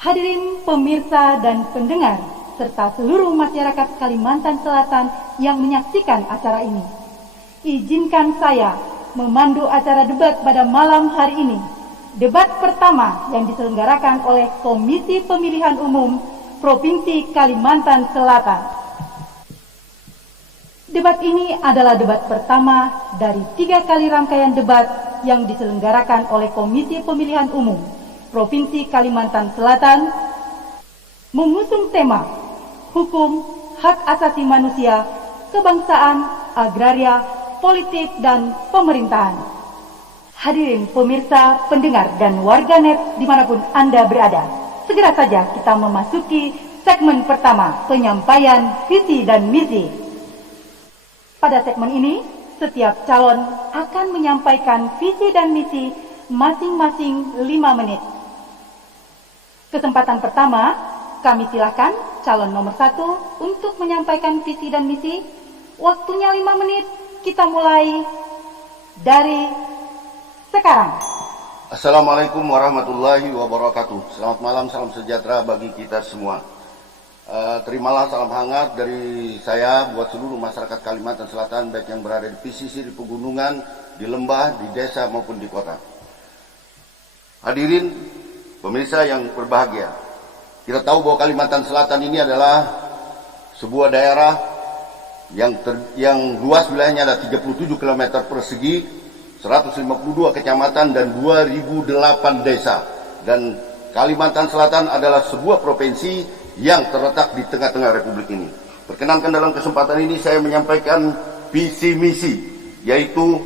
Hadirin pemirsa dan pendengar, serta seluruh masyarakat Kalimantan Selatan yang menyaksikan acara ini. Izinkan saya memandu acara debat pada malam hari ini. Debat pertama yang diselenggarakan oleh Komisi Pemilihan Umum Provinsi Kalimantan Selatan. Debat ini adalah debat pertama dari 3 kali rangkaian debat yang diselenggarakan oleh Komisi Pemilihan Umum Provinsi Kalimantan Selatan, mengusung tema hukum, hak asasi manusia, kebangsaan, agraria, politik, dan pemerintahan. Hadirin pemirsa, pendengar, dan warganet dimanapun Anda berada, segera saja kita memasuki segmen pertama, penyampaian visi dan misi. Pada segmen ini, setiap calon akan menyampaikan visi dan misi masing-masing 5 menit. Kesempatan pertama, kami silakan calon nomor 1 untuk menyampaikan visi dan misi. Waktunya 5 menit, kita mulai dari sekarang. Assalamualaikum warahmatullahi wabarakatuh. Selamat malam, salam sejahtera bagi kita semua. Terimalah salam hangat dari saya buat seluruh masyarakat Kalimantan Selatan, baik yang berada di pesisir, di pegunungan, di lembah, di desa maupun di kota. Hadirin pemirsa yang berbahagia, kita tahu bahwa Kalimantan Selatan ini adalah sebuah daerah yang luas wilayahnya ada 37 km persegi, 152 kecamatan dan 2008 desa. Dan Kalimantan Selatan adalah sebuah provinsi yang terletak di tengah-tengah republik ini. Perkenankan dalam kesempatan ini saya menyampaikan visi misi, yaitu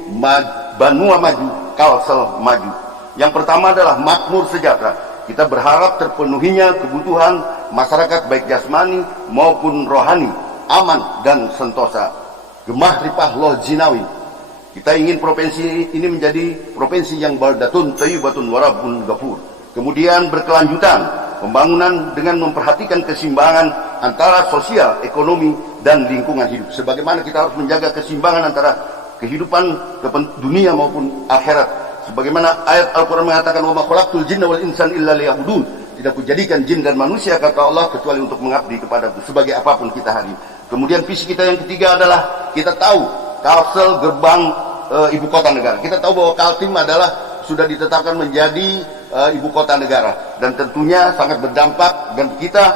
Banua Maju, Kalsel Maju. Yang pertama adalah makmur sejahtera. Kita berharap terpenuhinya kebutuhan masyarakat baik jasmani maupun rohani, aman dan sentosa. Gemah ripah loh jinawi. Kita ingin provinsi ini menjadi provinsi yang baldatun thayyibatun warabun ghafur. Kemudian berkelanjutan pembangunan dengan memperhatikan keseimbangan antara sosial, ekonomi, dan lingkungan hidup. Sebagaimana kita harus menjaga keseimbangan antara kehidupan dunia maupun akhirat. Sebagaimana ayat Al-Quran mengatakan, wa ma khalaqtul jinna wal insan illa liya'budun. Tidak kujadikan jin dan manusia, kata Allah, kecuali untuk mengabdi kepadaku, sebagai apapun kita hari. Kemudian visi kita yang ketiga adalah, kita tahu Kalsel gerbang ibu kota negara. Kita tahu bahwa Kaltim adalah sudah ditetapkan menjadi ibu kota negara, dan tentunya sangat berdampak. Dan kita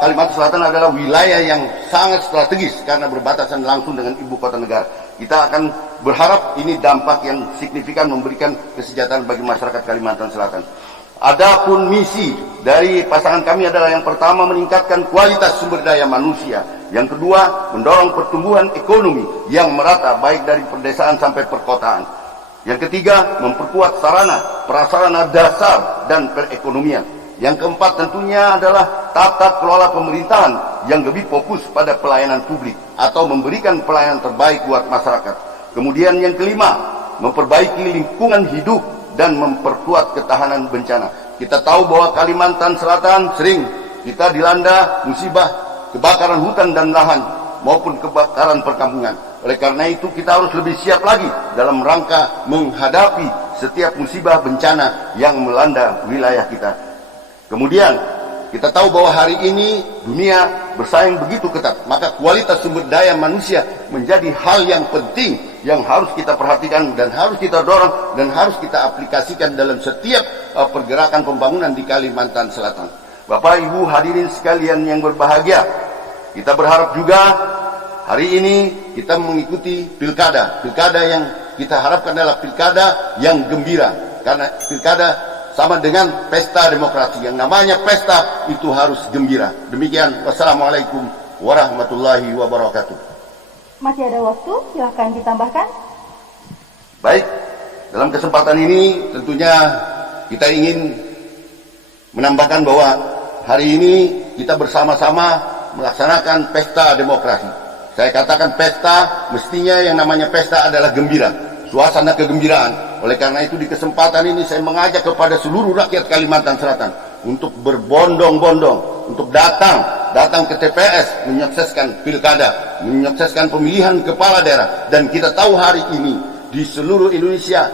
Kalimantan Selatan adalah wilayah yang sangat strategis karena berbatasan langsung dengan ibu kota negara. Kita akan berharap ini dampak yang signifikan, memberikan kesejahteraan bagi masyarakat Kalimantan Selatan. Adapun misi dari pasangan kami adalah, yang pertama, meningkatkan kualitas sumber daya manusia. Yang kedua, mendorong pertumbuhan ekonomi yang merata baik dari pedesaan sampai perkotaan. Yang ketiga, memperkuat sarana, prasarana dasar dan perekonomian. Yang keempat tentunya adalah tata kelola pemerintahan yang lebih fokus pada pelayanan publik atau memberikan pelayanan terbaik buat masyarakat. Kemudian yang kelima, memperbaiki lingkungan hidup dan memperkuat ketahanan bencana. Kita tahu bahwa Kalimantan Selatan sering kita dilanda musibah kebakaran hutan dan lahan maupun kebakaran perkampungan. Oleh karena itu kita harus lebih siap lagi dalam rangka menghadapi setiap musibah bencana yang melanda wilayah kita. Kemudian kita tahu bahwa hari ini dunia bersaing begitu ketat, maka kualitas sumber daya manusia menjadi hal yang penting yang harus kita perhatikan dan harus kita dorong dan harus kita aplikasikan dalam setiap pergerakan pembangunan di Kalimantan Selatan. Bapak Ibu hadirin sekalian yang berbahagia, kita berharap juga hari ini kita mengikuti pilkada. Pilkada yang kita harapkan adalah pilkada yang gembira, karena pilkada sama dengan pesta demokrasi. Yang namanya pesta itu harus gembira. Demikian, wassalamualaikum warahmatullahi wabarakatuh. Masih ada waktu, silahkan ditambahkan. Baik, dalam kesempatan ini tentunya kita ingin menambahkan bahwa hari ini kita bersama-sama melaksanakan pesta demokrasi. Saya katakan pesta, mestinya yang namanya pesta adalah gembira, suasana kegembiraan. Oleh karena itu di kesempatan ini saya mengajak kepada seluruh rakyat Kalimantan Selatan untuk berbondong-bondong, untuk datang ke TPS, menyukseskan pilkada, menyukseskan pemilihan kepala daerah. Dan kita tahu hari ini di seluruh Indonesia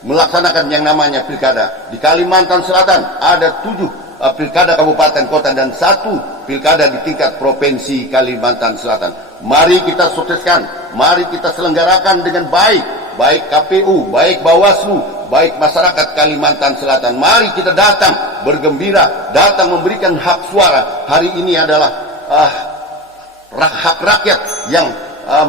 melaksanakan yang namanya pilkada. Di Kalimantan Selatan ada 7 pilkada kabupaten kota dan 1 pilkada di tingkat provinsi Kalimantan Selatan. Mari kita sukseskan, mari kita selenggarakan dengan baik, baik KPU, baik Bawaslu, baik masyarakat Kalimantan Selatan. Mari kita datang bergembira, datang memberikan hak suara. Hari ini adalah hak rakyat yang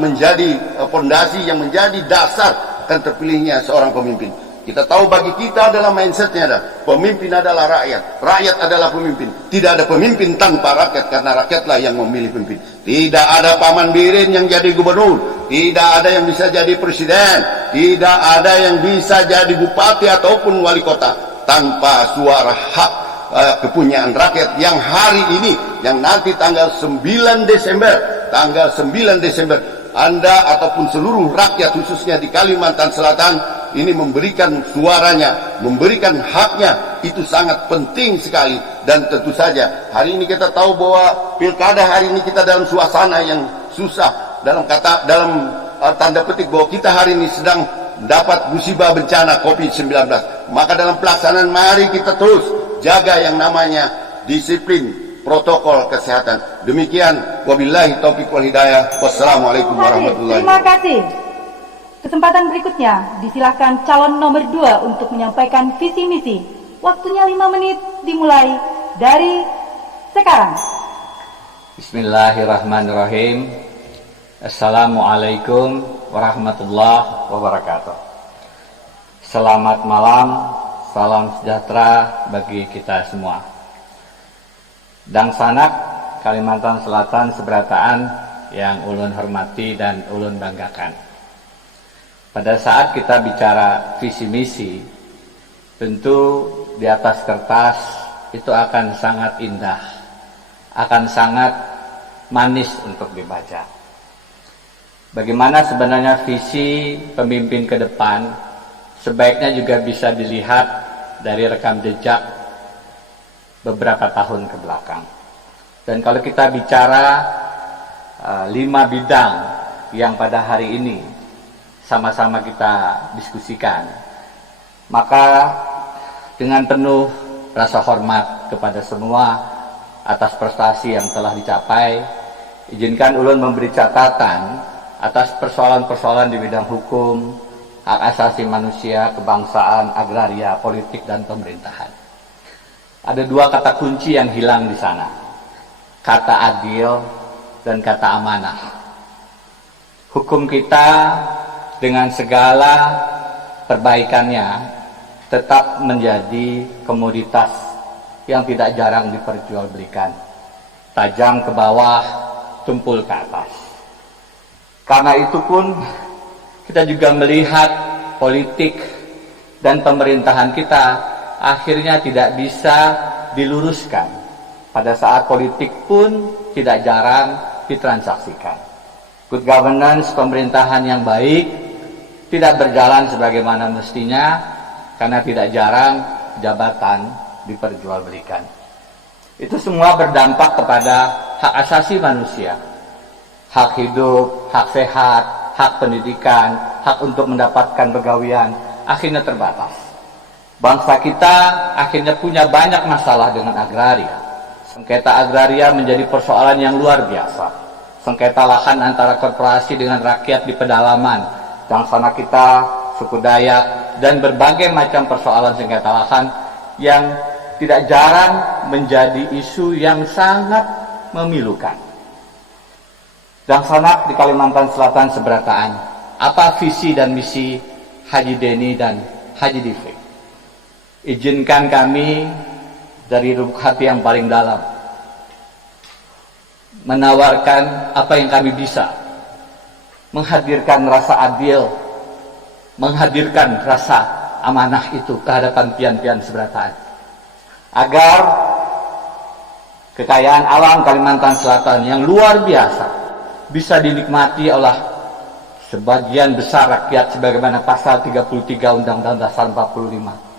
menjadi pondasi, yang menjadi dasar akan terpilihnya seorang pemimpin. Kita tahu bagi kita adalah mindsetnya ada pemimpin adalah rakyat, rakyat adalah pemimpin. Tidak ada pemimpin tanpa rakyat, karena rakyatlah yang memilih pemimpin. Tidak ada paman birin yang jadi gubernur, tidak ada yang bisa jadi presiden, tidak ada yang bisa jadi bupati ataupun wali kota tanpa suara hak kepunyaan rakyat yang hari ini, yang nanti tanggal 9 Desember Anda ataupun seluruh rakyat khususnya di Kalimantan Selatan ini memberikan suaranya, memberikan haknya. Itu sangat penting sekali. Dan tentu saja hari ini kita tahu bahwa pilkada hari ini kita dalam suasana yang susah, dalam tanda petik bahwa kita hari ini sedang dapat musibah bencana COVID-19. Maka dalam pelaksanaan mari kita terus jaga yang namanya disiplin protokol kesehatan. Demikian, wabillahi taufiq wal hidayah. Wassalamualaikum warahmatullahi wabarakatuh. Terima kasih. Kesempatan berikutnya disilakan calon nomor 2 untuk menyampaikan visi misi. Waktunya 5 menit dimulai dari sekarang. Bismillahirrahmanirrahim. Assalamualaikum warahmatullahi wabarakatuh. Selamat malam, salam sejahtera bagi kita semua. Dang sanak Kalimantan Selatan seberataan yang ulun hormati dan ulun banggakan. Pada saat kita bicara visi misi, tentu di atas kertas itu akan sangat indah, akan sangat manis untuk dibaca. Bagaimana sebenarnya visi pemimpin ke depan sebaiknya juga bisa dilihat dari rekam jejak beberapa tahun ke belakang. Dan kalau kita bicara 5 bidang yang pada hari ini sama-sama kita diskusikan, maka dengan penuh rasa hormat kepada semua atas prestasi yang telah dicapai, izinkan ulun memberi catatan atas persoalan-persoalan di bidang hukum, hak asasi manusia, kebangsaan, agraria, politik, dan pemerintahan. Ada 2 kata kunci yang hilang di sana, kata adil dan kata amanah. Hukum kita dengan segala perbaikannya tetap menjadi komoditas yang tidak jarang diperjualbelikan, tajam ke bawah, tumpul ke atas. Karena itu pun kita juga melihat politik dan pemerintahan kita akhirnya tidak bisa diluruskan. Pada saat politik pun tidak jarang ditransaksikan. Good governance, pemerintahan yang baik tidak berjalan sebagaimana mestinya karena tidak jarang jabatan diperjualbelikan. Itu semua berdampak kepada hak asasi manusia, hak hidup, hak sehat, hak pendidikan, hak untuk mendapatkan pegawian akhirnya terbatas. Bangsa kita akhirnya punya banyak masalah dengan agraria. Sengketa agraria menjadi persoalan yang luar biasa. Sengketa lahan antara korporasi dengan rakyat di pedalaman, Dangsana kita, suku Dayak, dan berbagai macam persoalan sengketa lahan yang tidak jarang menjadi isu yang sangat memilukan. Dangsana di Kalimantan Selatan seberataan, apa visi dan misi Haji Deni dan Haji Difrik? Izinkan kami dari lubuk hati yang paling dalam menawarkan apa yang kami bisa, menghadirkan rasa adil, menghadirkan rasa amanah itu ke hadapan pian-pian seberataan, agar kekayaan alam Kalimantan Selatan yang luar biasa bisa dinikmati oleh sebagian besar rakyat sebagaimana pasal 33 Undang-Undang Dasar 45.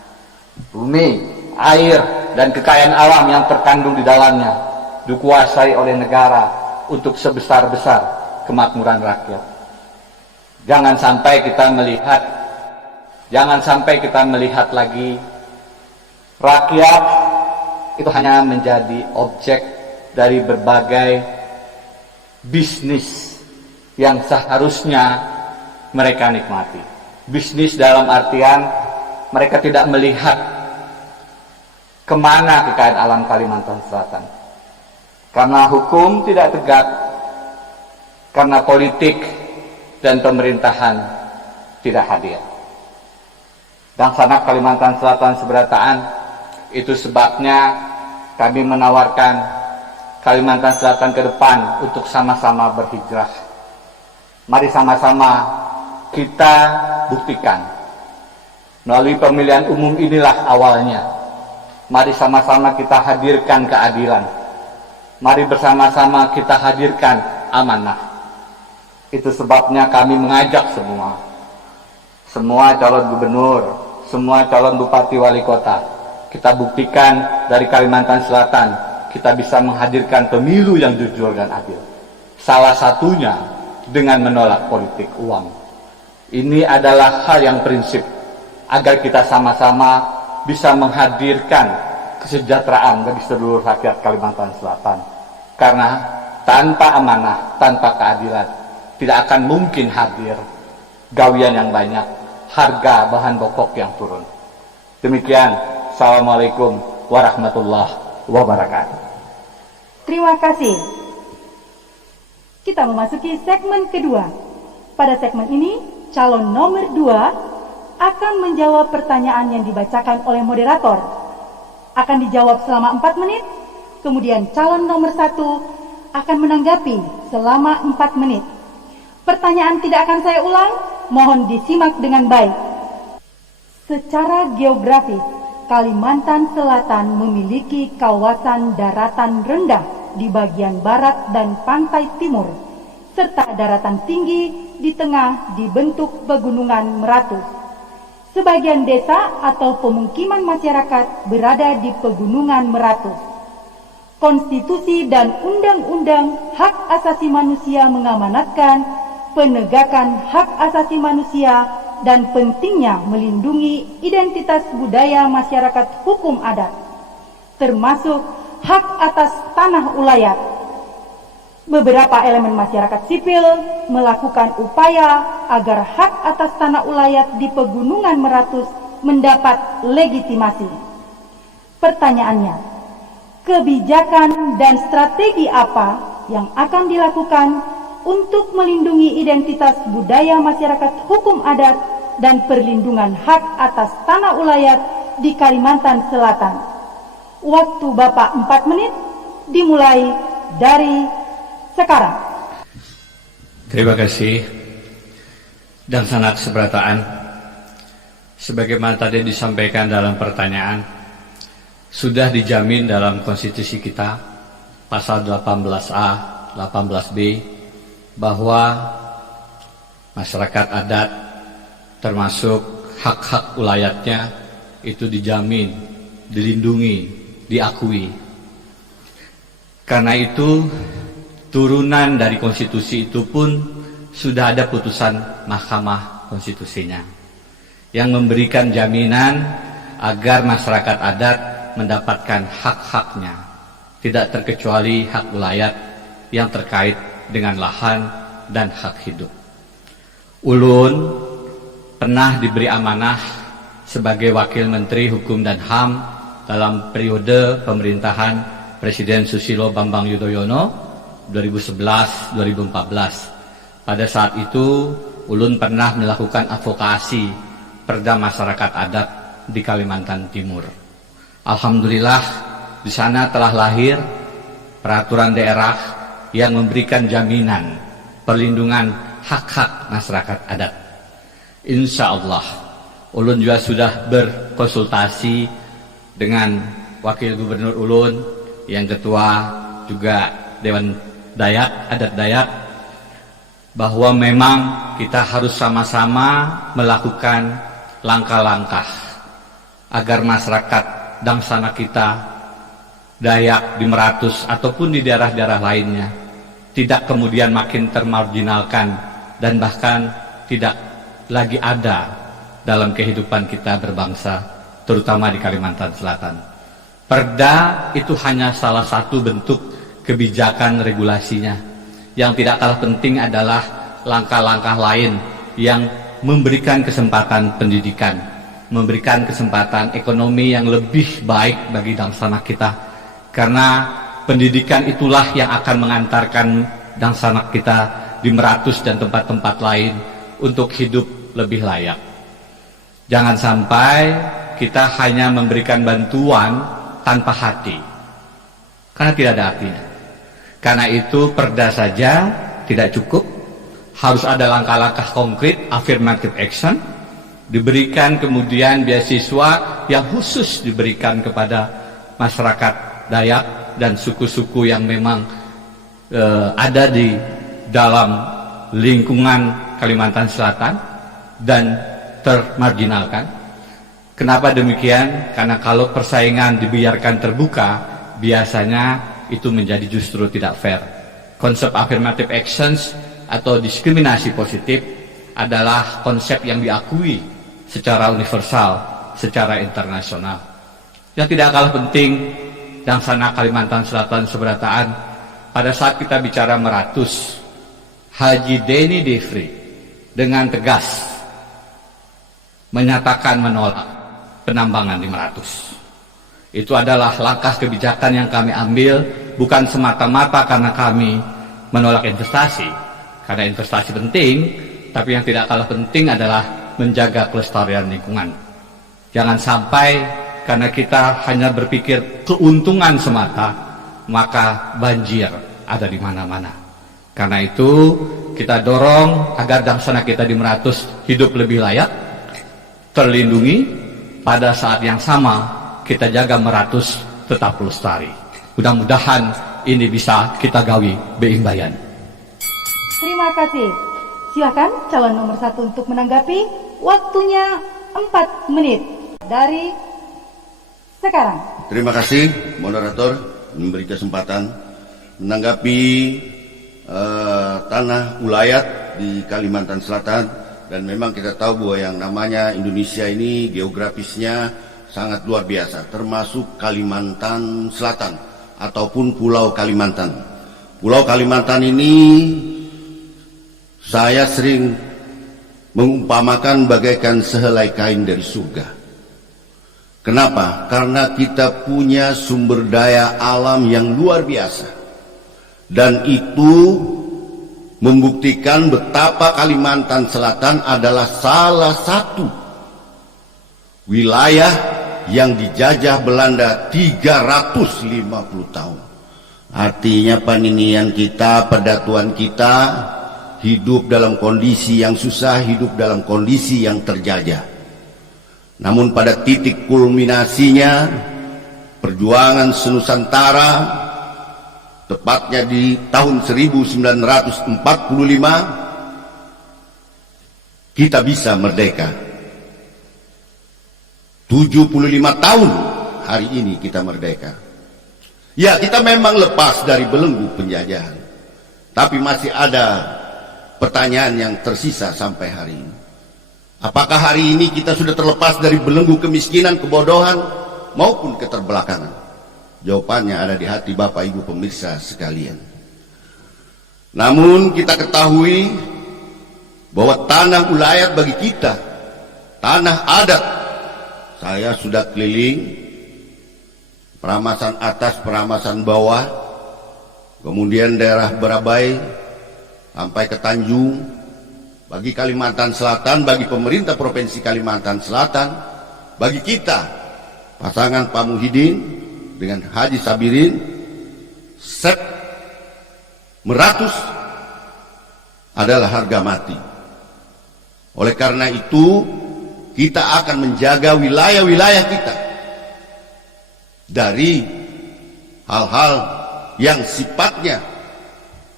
Bumi, air, dan kekayaan alam yang terkandung di dalamnya dikuasai oleh negara untuk sebesar-besar kemakmuran rakyat. Jangan sampai kita melihat lagi rakyat itu hanya menjadi objek dari berbagai bisnis yang seharusnya mereka nikmati. Bisnis dalam artian mereka tidak melihat kemana kekayaan alam Kalimantan Selatan. Karena hukum tidak tegak, karena politik dan pemerintahan tidak hadir. Dan sanak Kalimantan Selatan seberataan, itu sebabnya kami menawarkan Kalimantan Selatan ke depan untuk sama-sama berhijrah. Mari sama-sama kita buktikan. Melalui pemilihan umum inilah awalnya. Mari sama-sama kita hadirkan keadilan. Mari bersama-sama kita hadirkan amanah. Itu sebabnya kami mengajak semua calon gubernur, semua calon bupati wali kota, kita buktikan dari Kalimantan Selatan kita bisa menghadirkan pemilu yang jujur dan adil. Salah satunya dengan menolak politik uang. Ini adalah hal yang prinsip agar kita sama-sama bisa menghadirkan kesejahteraan bagi seluruh rakyat Kalimantan Selatan. Karena tanpa amanah, tanpa keadilan, tidak akan mungkin hadir gawian yang banyak, harga bahan pokok yang turun. Demikian, Assalamualaikum warahmatullahi wabarakatuh. Terima kasih. Kita memasuki segmen kedua. Pada segmen ini, calon nomor 2 akan menjawab pertanyaan yang dibacakan oleh moderator. Akan dijawab selama 4 menit, kemudian calon nomor 1 akan menanggapi selama 4 menit. Pertanyaan tidak akan saya ulang, mohon disimak dengan baik. Secara geografis, Kalimantan Selatan memiliki kawasan daratan rendah di bagian barat dan pantai timur, serta daratan tinggi di tengah dibentuk pegunungan meratus. Sebagian desa atau pemukiman masyarakat berada di pegunungan meratus. Konstitusi dan undang-undang hak asasi manusia mengamanatkan penegakan hak asasi manusia dan pentingnya melindungi identitas budaya masyarakat hukum adat, termasuk hak atas tanah ulayat. Beberapa elemen masyarakat sipil melakukan upaya agar hak atas tanah ulayat di Pegunungan Meratus mendapat legitimasi. Pertanyaannya, kebijakan dan strategi apa yang akan dilakukan untuk melindungi identitas budaya masyarakat hukum adat dan perlindungan hak atas tanah ulayat di Kalimantan Selatan? Waktu Bapak 4 menit dimulai dari sekarang. Terima kasih. Dan sanak seberataan, sebagaimana tadi disampaikan dalam pertanyaan, sudah dijamin dalam konstitusi kita pasal 18A, 18B, bahwa masyarakat adat termasuk hak-hak ulayatnya itu dijamin, dilindungi, diakui. Karena itu turunan dari konstitusi itu pun sudah ada putusan Mahkamah Konstitusinya yang memberikan jaminan agar masyarakat adat mendapatkan hak-haknya, tidak terkecuali hak ulayat yang terkait dengan lahan dan hak hidup. Ulun pernah diberi amanah sebagai Wakil Menteri Hukum dan HAM dalam periode pemerintahan Presiden Susilo Bambang Yudhoyono 2011-2014. Pada saat itu Ulun pernah melakukan advokasi perda masyarakat adat di Kalimantan Timur. Alhamdulillah di sana telah lahir peraturan daerah yang memberikan jaminan perlindungan hak-hak masyarakat adat. Insya Allah, Ulun juga sudah berkonsultasi dengan Wakil Gubernur Ulun, yang ketua juga Dewan Dayak, adat Dayak, bahwa memang kita harus sama-sama melakukan langkah-langkah agar masyarakat dangsana kita Dayak di Meratus ataupun di daerah-daerah lainnya tidak kemudian makin termarginalkan dan bahkan tidak lagi ada dalam kehidupan kita berbangsa, terutama di Kalimantan Selatan. Perda itu hanya salah satu bentuk kebijakan regulasinya. Yang tidak kalah penting adalah langkah-langkah lain yang memberikan kesempatan pendidikan, memberikan kesempatan ekonomi yang lebih baik bagi bangsa kita. Karena pendidikan itulah yang akan mengantarkan bangsa kita di Meratus dan tempat-tempat lain untuk hidup lebih layak. Jangan sampai kita hanya memberikan bantuan tanpa hati, karena tidak ada artinya. Karena itu perda saja tidak cukup, harus ada langkah-langkah konkret, affirmative action, diberikan kemudian beasiswa yang khusus diberikan kepada masyarakat Dayak dan suku-suku yang memang ada di dalam lingkungan Kalimantan Selatan dan termarginalkan. Kenapa demikian? Karena kalau persaingan dibiarkan terbuka, biasanya itu menjadi justru tidak fair. Konsep affirmative actions atau diskriminasi positif adalah konsep yang diakui secara universal, secara internasional. Yang tidak kalah penting, Dangsana Kalimantan Selatan Seberataan, pada saat kita bicara Meratus, Haji Denny Defri dengan tegas menyatakan menolak penambangan di Meratus. Itu adalah langkah kebijakan yang kami ambil bukan semata-mata karena kami menolak investasi, karena investasi penting, tapi yang tidak kalah penting adalah menjaga kelestarian lingkungan. Jangan sampai karena kita hanya berpikir keuntungan semata, maka banjir ada di mana-mana. Karena itu kita dorong agar dangsana kita di Meratus hidup lebih layak, terlindungi. Pada saat yang sama kita jaga Meratus tetap lestari. Mudah-mudahan ini bisa kita gawi beimbayan. Terima kasih. Silakan calon nomor 1 untuk menanggapi. Waktunya 4 menit dari sekarang. Terima kasih moderator memberi kesempatan menanggapi tanah ulayat di Kalimantan Selatan. Dan memang kita tahu bahwa yang namanya Indonesia ini geografisnya sangat luar biasa, termasuk Kalimantan Selatan ataupun Pulau Kalimantan. Pulau Kalimantan ini saya sering mengumpamakan bagaikan sehelai kain dari surga. Kenapa? Karena kita punya sumber daya alam yang luar biasa. Dan itu membuktikan betapa Kalimantan Selatan adalah salah satu wilayah yang dijajah Belanda 350 tahun. Artinya paninian kita, pedatuan kita hidup dalam kondisi yang susah, hidup dalam kondisi yang terjajah. Namun pada titik kulminasinya perjuangan senusantara, tepatnya di tahun 1945 kita bisa merdeka. 75 tahun hari ini kita merdeka. Ya, kita memang lepas dari belenggu penjajahan, tapi masih ada pertanyaan yang tersisa sampai hari ini. Apakah hari ini kita sudah terlepas dari belenggu kemiskinan, kebodohan maupun keterbelakangan? Jawabannya ada di hati Bapak Ibu pemirsa sekalian. Namun kita ketahui bahwa tanah ulayat bagi kita, tanah adat. Saya sudah keliling Peramasan atas, Peramasan bawah, kemudian daerah Barabai sampai ke Tanjung. Bagi Kalimantan Selatan, bagi pemerintah Provinsi Kalimantan Selatan, bagi kita pasangan Pak Muhyiddin dengan Haji Sabirin, Sep Meratus adalah harga mati. Oleh karena itu kita akan menjaga wilayah-wilayah kita dari hal-hal yang sifatnya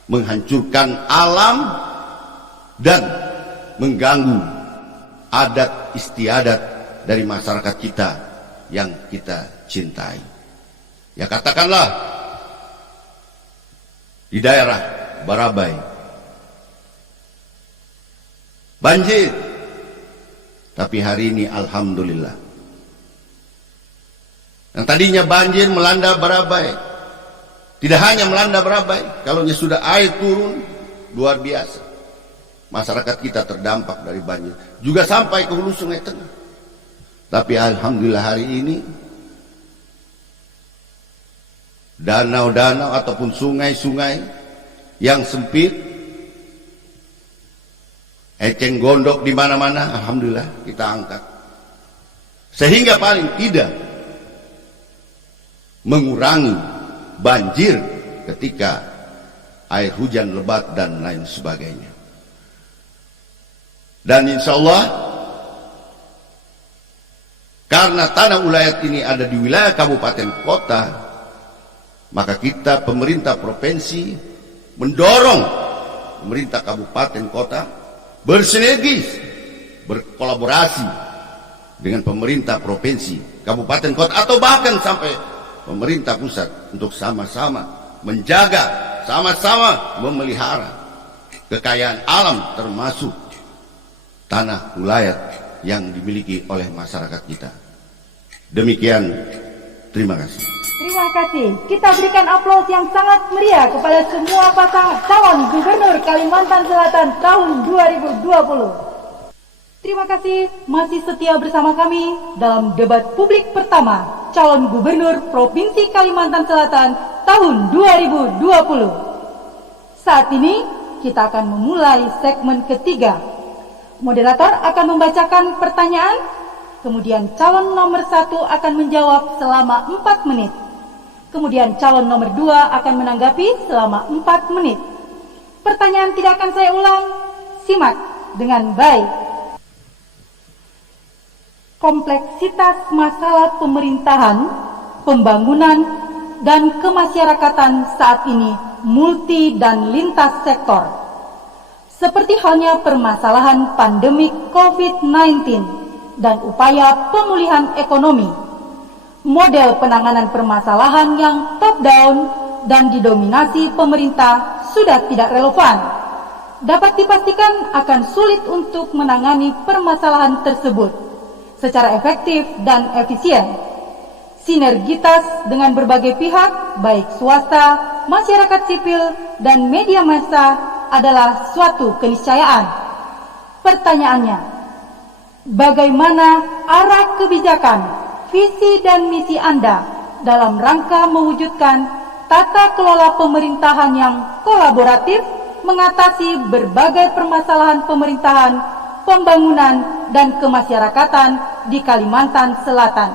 menghancurkan alam dan mengganggu adat istiadat dari masyarakat kita yang kita cintai. Ya katakanlah di daerah Barabai banjir, tapi hari ini alhamdulillah Yang tadinya banjir melanda Barabai, tidak hanya melanda Barabai, kalau sudah air turun luar biasa, masyarakat kita terdampak dari banjir, juga sampai ke hulu Sungai Tengah. Tapi alhamdulillah hari ini danau-danau ataupun sungai-sungai yang sempit, eceng gondok di mana-mana, alhamdulillah kita angkat, sehingga paling tidak mengurangi banjir ketika air hujan lebat dan lain sebagainya. Dan insya Allah, karena tanah ulayat ini ada di wilayah kabupaten kota, maka kita pemerintah provinsi mendorong pemerintah kabupaten kota bersinergis, berkolaborasi dengan pemerintah provinsi, kabupaten kota, atau bahkan sampai pemerintah pusat untuk sama-sama menjaga, sama-sama memelihara kekayaan alam termasuk tanah ulayat yang dimiliki oleh masyarakat kita. Demikian, terima kasih. Terima kasih. Kita berikan aplaus yang sangat meriah kepada semua pasangan calon gubernur Kalimantan Selatan tahun 2020. Terima kasih masih setia bersama kami dalam debat publik pertama calon gubernur Provinsi Kalimantan Selatan tahun 2020. Saat ini kita akan memulai segmen ketiga. Moderator akan membacakan pertanyaan, kemudian calon nomor 1 akan menjawab selama 4 menit. Kemudian calon nomor 2 akan menanggapi selama 4 menit. Pertanyaan tidak akan saya ulang, simak dengan baik. Kompleksitas masalah pemerintahan, pembangunan, dan kemasyarakatan saat ini multi dan lintas sektor. Seperti halnya permasalahan pandemi COVID-19 dan upaya pemulihan ekonomi. Model penanganan permasalahan yang top-down dan didominasi pemerintah sudah tidak relevan. Dapat dipastikan akan sulit untuk menangani permasalahan tersebut secara efektif dan efisien. Sinergitas dengan berbagai pihak, baik swasta, masyarakat sipil, dan media massa adalah suatu keniscayaan. Pertanyaannya, bagaimana arah kebijakan, visi dan misi Anda dalam rangka mewujudkan tata kelola pemerintahan yang kolaboratif mengatasi berbagai permasalahan pemerintahan, pembangunan, dan kemasyarakatan di Kalimantan Selatan?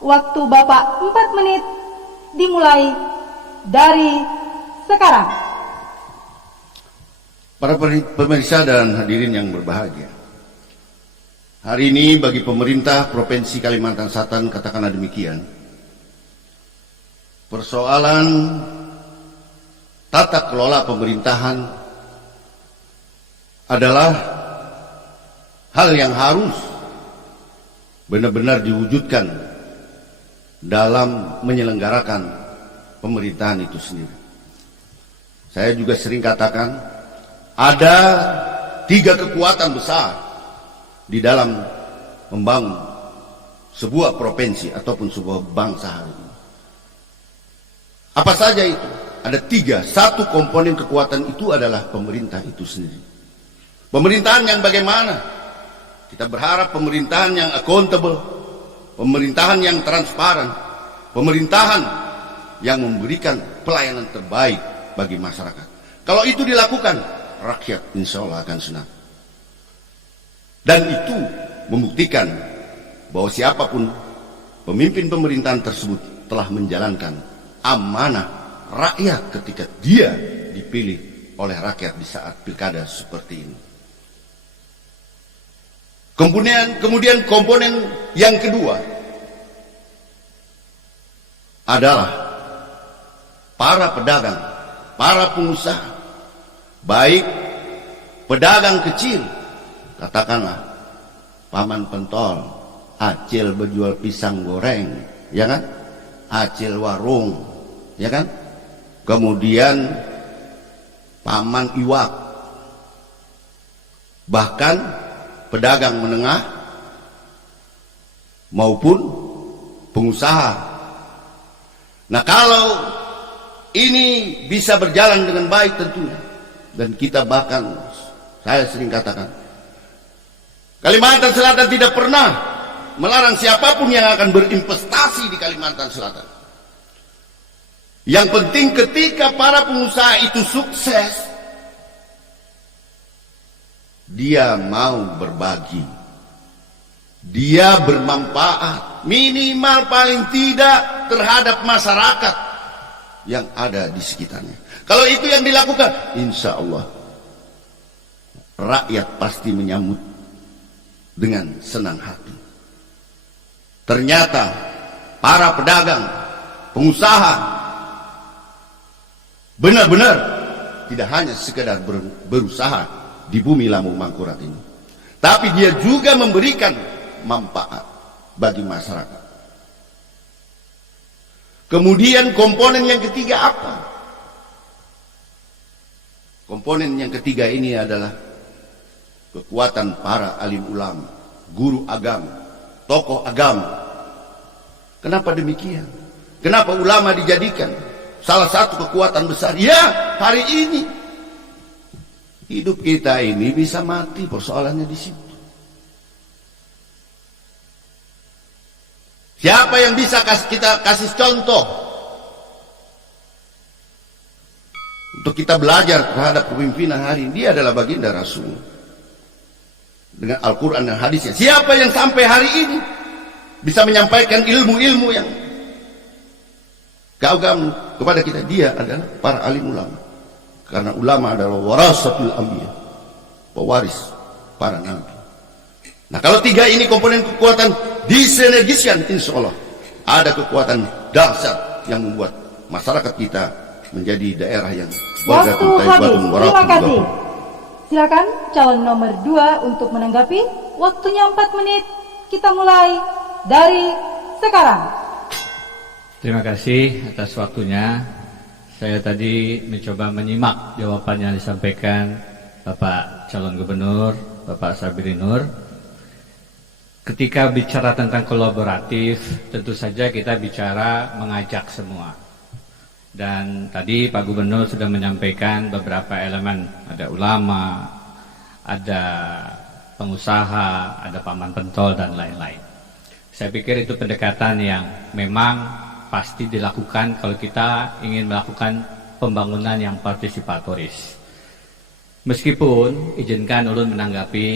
Waktu Bapak 4 menit dimulai dari sekarang. Para pemirsa dan hadirin yang berbahagia, hari ini bagi pemerintah Provinsi Kalimantan Selatan, katakanlah demikian, persoalan tata kelola pemerintahan adalah hal yang harus benar-benar diwujudkan dalam menyelenggarakan pemerintahan itu sendiri. Saya juga sering katakan, ada 3 kekuatan besar di dalam membangun sebuah provinsi ataupun sebuah bangsa hari ini. Apa saja itu? Ada 3. Satu komponen kekuatan itu adalah pemerintah itu sendiri. Pemerintahan yang bagaimana? Kita berharap pemerintahan yang accountable, pemerintahan yang transparan, pemerintahan yang memberikan pelayanan terbaik bagi masyarakat. Kalau itu dilakukan, rakyat insya Allah akan senang. Dan itu membuktikan bahwa siapapun pemimpin pemerintahan tersebut telah menjalankan amanah rakyat ketika dia dipilih oleh rakyat di saat pilkada seperti ini. Kemudian komponen yang kedua adalah para pedagang, para pengusaha, baik pedagang kecil, katakanlah paman pentol, acil berjual pisang goreng, ya kan? Acil warung, ya kan? Kemudian paman iwak, bahkan pedagang menengah maupun pengusaha. Nah, kalau ini bisa berjalan dengan baik tentunya, dan kita bahkan, saya sering katakan, Kalimantan Selatan tidak pernah melarang siapapun yang akan berinvestasi di Kalimantan Selatan. Yang penting ketika para pengusaha itu sukses, dia mau berbagi, dia bermanfaat, minimal paling tidak terhadap masyarakat yang ada di sekitarnya. Kalau itu yang dilakukan, insya Allah rakyat pasti menyambut dengan senang hati. Ternyata para pedagang, pengusaha benar-benar tidak hanya sekedar berusaha di bumi Lampung Mangkurat ini, tapi dia juga memberikan manfaat bagi masyarakat. Kemudian komponen yang ketiga apa? Komponen yang ketiga ini adalah kekuatan para alim ulama, guru agama, tokoh agama. Kenapa demikian? Kenapa ulama dijadikan salah satu kekuatan besar? Ya, hari ini hidup kita ini bisa mati, persoalannya di situ. Siapa yang bisa kita kasih contoh untuk kita belajar terhadap kepemimpinan hari ini? Dia adalah baginda Rasul dengan Al-Quran dan hadisnya. Siapa yang sampai hari ini bisa menyampaikan ilmu-ilmu yang keagamaan kepada kita? Dia adalah para alim ulama, karena ulama adalah warasatul anbiya, pewaris para nabi. Nah, kalau tiga ini komponen kekuatan disinergiskan, insya Allah ada kekuatan dahsyat yang membuat masyarakat kita menjadi daerah yang waktu habis. Terima kasih. Silakan calon nomor 2 untuk menanggapi. Waktunya 4 menit. Kita mulai dari sekarang. Terima kasih atas waktunya. Saya tadi mencoba menyimak jawaban yang disampaikan Bapak Calon Gubernur, Bapak Sabri Nur. Ketika bicara tentang kolaboratif, tentu saja kita bicara mengajak semua. Dan tadi Pak Gubernur sudah menyampaikan beberapa elemen. Ada ulama, ada pengusaha, ada paman pentol, dan lain-lain. Saya pikir itu pendekatan yang memang pasti dilakukan kalau kita ingin melakukan pembangunan yang partisipatoris. Meskipun, izinkan ulun menanggapi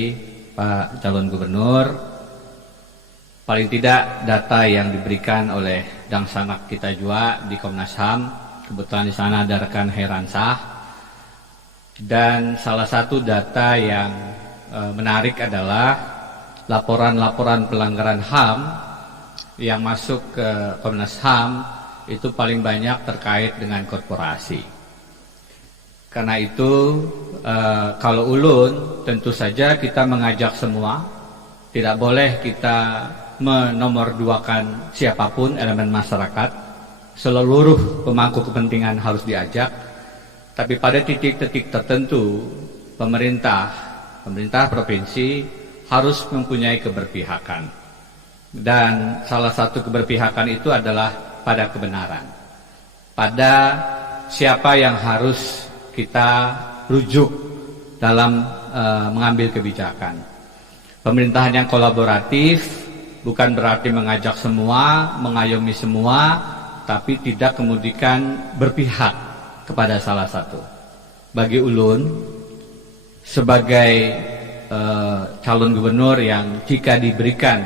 Pak Calon Gubernur, paling tidak data yang diberikan oleh Dang Sanak kita juga di Komnas HAM, kebetulan di sana ada rekan Heransah, dan salah satu data yang menarik adalah laporan-laporan pelanggaran HAM yang masuk ke Komnas HAM itu paling banyak terkait dengan korporasi. Karena itu kalau ulun tentu saja kita mengajak semua, tidak boleh kita menomorduakan siapapun elemen masyarakat, seluruh pemangku kepentingan harus diajak, tapi pada titik-titik tertentu pemerintah provinsi harus mempunyai keberpihakan, dan salah satu keberpihakan itu adalah pada kebenaran, pada siapa yang harus kita rujuk dalam mengambil kebijakan. Pemerintahan yang kolaboratif bukan berarti mengajak semua, mengayomi semua, tapi tidak kemudian berpihak kepada salah satu. Bagi ulun, sebagai calon gubernur yang jika diberikan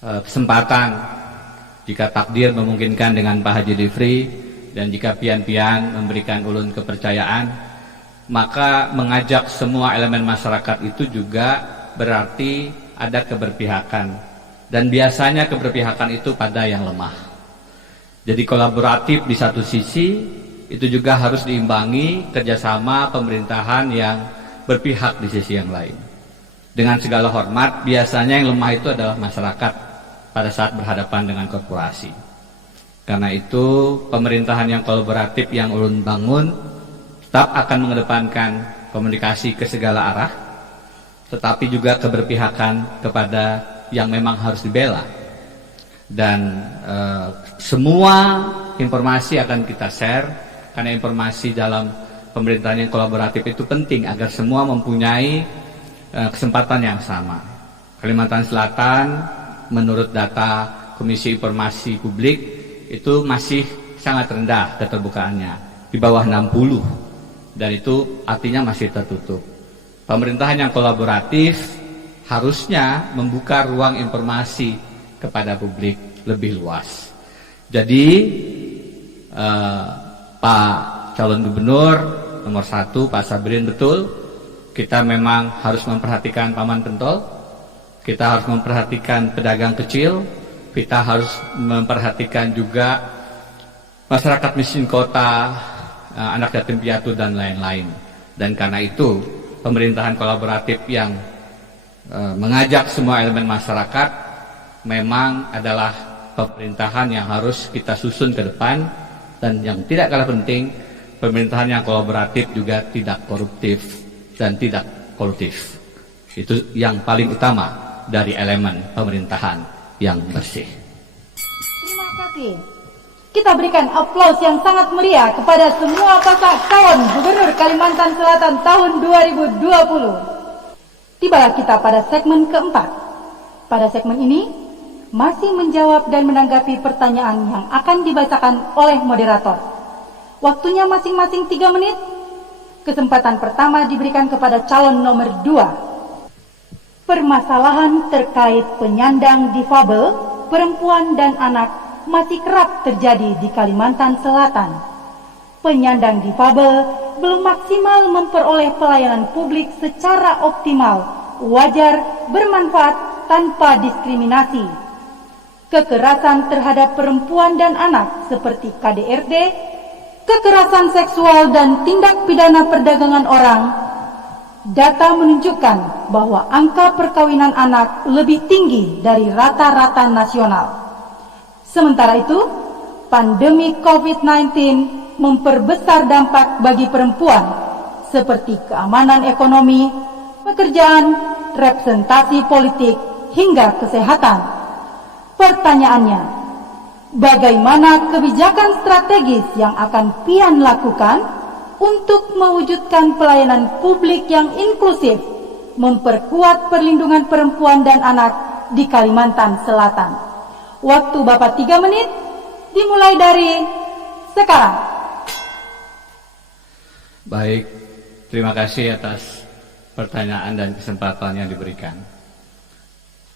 kesempatan, jika takdir memungkinkan dengan Pak Haji Livri, dan jika pian-pian memberikan ulun kepercayaan, maka mengajak semua elemen masyarakat itu juga berarti ada keberpihakan, dan biasanya keberpihakan itu pada yang lemah. Jadi kolaboratif di satu sisi, itu juga harus diimbangi kerjasama pemerintahan yang berpihak di sisi yang lain. Dengan segala hormat, biasanya yang lemah itu adalah masyarakat pada saat berhadapan dengan korporasi. Karena itu pemerintahan yang kolaboratif yang ulun bangun tetap akan mengedepankan komunikasi ke segala arah, tetapi juga keberpihakan kepada yang memang harus dibela. Dan semua informasi akan kita share, karena informasi dalam pemerintahan yang kolaboratif itu penting agar semua mempunyai kesempatan yang sama. Kalimantan Selatan menurut data Komisi Informasi Publik itu masih sangat rendah keterbukaannya, di bawah 60, dan itu artinya masih tertutup. Pemerintahan yang kolaboratif harusnya membuka ruang informasi kepada publik lebih luas. Jadi Pak calon gubernur nomor 1 Pak Sabrin, betul, kita memang harus memperhatikan paman pentol, kita harus memperhatikan pedagang kecil, kita harus memperhatikan juga masyarakat miskin kota, anak yatim piatu dan lain-lain. Dan karena itu pemerintahan kolaboratif yang mengajak semua elemen masyarakat memang adalah pemerintahan yang harus kita susun ke depan. Dan yang tidak kalah penting, pemerintahan yang kolaboratif juga tidak koruptif dan tidak kolutif. Itu yang paling utama dari elemen pemerintahan yang bersih. Terima kasih. Kita berikan aplaus yang sangat meriah kepada semua pasangan calon Gubernur Kalimantan Selatan tahun 2020. Tibalah kita pada segmen keempat. Pada segmen ini, masih menjawab dan menanggapi pertanyaan yang akan dibacakan oleh moderator. Waktunya masing-masing 3 menit. Kesempatan pertama diberikan kepada calon nomor 2. Permasalahan terkait penyandang difabel, perempuan dan anak masih kerap terjadi di Kalimantan Selatan. Penyandang difabel belum maksimal memperoleh pelayanan publik secara optimal, wajar, bermanfaat, tanpa diskriminasi. Kekerasan terhadap perempuan dan anak seperti KDRT, kekerasan seksual dan tindak pidana perdagangan orang. Data menunjukkan bahwa angka perkawinan anak lebih tinggi dari rata-rata nasional. Sementara itu, pandemi COVID-19 memperbesar dampak bagi perempuan seperti keamanan ekonomi, pekerjaan, representasi politik, hingga kesehatan. Pertanyaannya, bagaimana kebijakan strategis yang akan Pian lakukan untuk mewujudkan pelayanan publik yang inklusif, memperkuat perlindungan perempuan dan anak di Kalimantan Selatan? Waktu Bapak 3 menit, dimulai dari sekarang. Baik, terima kasih atas pertanyaan dan kesempatan yang diberikan.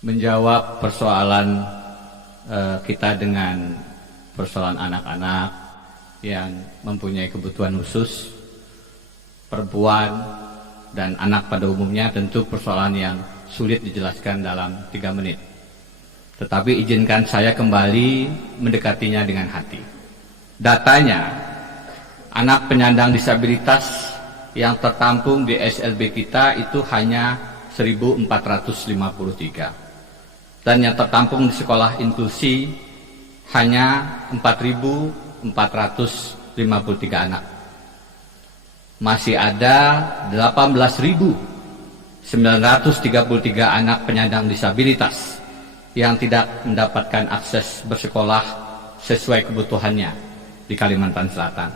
Menjawab persoalan kita dengan persoalan anak-anak yang mempunyai kebutuhan khusus, perempuan dan anak pada umumnya, tentu persoalan yang sulit dijelaskan dalam 3 menit. Tetapi izinkan saya kembali mendekatinya dengan hati. Datanya, anak penyandang disabilitas yang tertampung di SLB kita itu hanya 1.453. Dan yang tertampung di sekolah inklusi hanya 4.453 anak. Masih ada 18.933 anak penyandang disabilitas yang tidak mendapatkan akses bersekolah sesuai kebutuhannya di Kalimantan Selatan.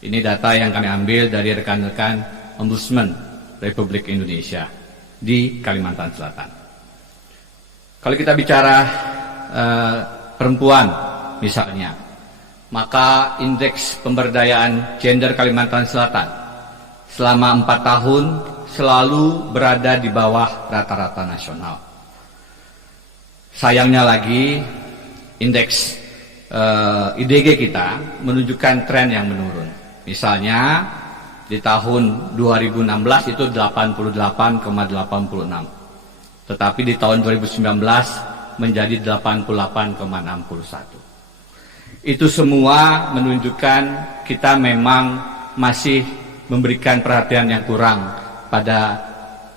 Ini data yang kami ambil dari rekan-rekan Ombudsman Republik Indonesia di Kalimantan Selatan. Kalau kita bicara perempuan misalnya, maka indeks pemberdayaan gender Kalimantan Selatan selama 4 tahun selalu berada di bawah rata-rata nasional. Sayangnya lagi, indeks IDG kita menunjukkan tren yang menurun. Misalnya di tahun 2016 itu 88,86. Tetapi di tahun 2019 menjadi 88,61. Itu semua menunjukkan kita memang masih memberikan perhatian yang kurang pada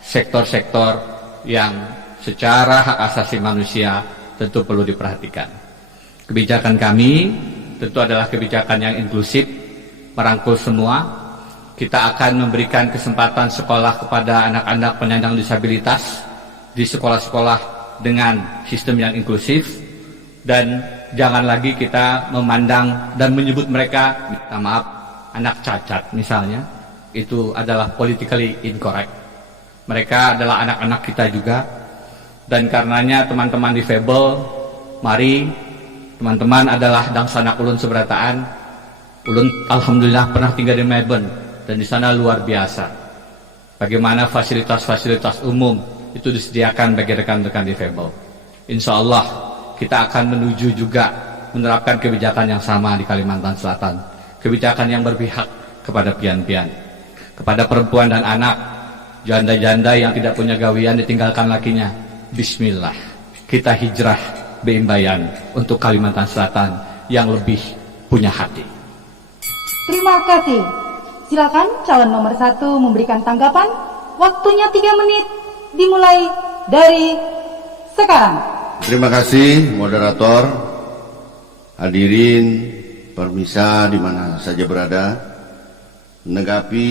sektor-sektor yang secara hak asasi manusia tentu perlu diperhatikan. Kebijakan kami tentu adalah kebijakan yang inklusif, merangkul semua. Kita akan memberikan kesempatan sekolah kepada anak-anak penyandang disabilitas di sekolah-sekolah dengan sistem yang inklusif, dan jangan lagi kita memandang dan menyebut mereka, minta maaf, anak cacat misalnya, itu adalah politically incorrect. Mereka adalah anak-anak kita juga, dan karenanya teman-teman difabel, mari teman-teman adalah dangsana ulun seberataan. Ulun alhamdulillah pernah tinggal di Melbourne, dan di sana luar biasa bagaimana fasilitas-fasilitas umum itu disediakan bagi rekan-rekan difabel. Insya Allah kita akan menuju juga menerapkan kebijakan yang sama di Kalimantan Selatan, kebijakan yang berpihak kepada pian-pian, kepada perempuan dan anak, janda-janda yang tidak punya gawian ditinggalkan lakinya. Bismillah, kita hijrah beimbayan untuk Kalimantan Selatan yang lebih punya hati. Terima kasih. Silakan calon nomor 1 memberikan tanggapan. Waktunya 3 menit, dimulai dari sekarang. Terima kasih moderator, hadirin, permisa di mana saja berada, menanggapi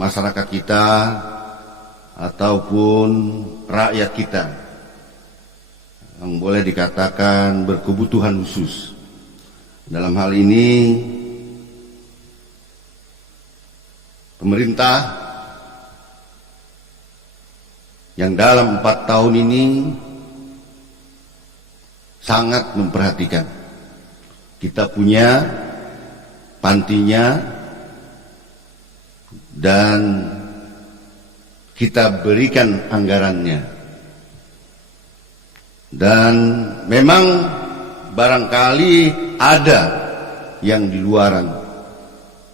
masyarakat kita ataupun rakyat kita yang boleh dikatakan berkebutuhan khusus. Dalam hal ini pemerintah yang dalam 4 tahun ini sangat memperhatikan. Kita punya pantinya dan kita berikan anggarannya. Dan memang barangkali ada yang di luaran,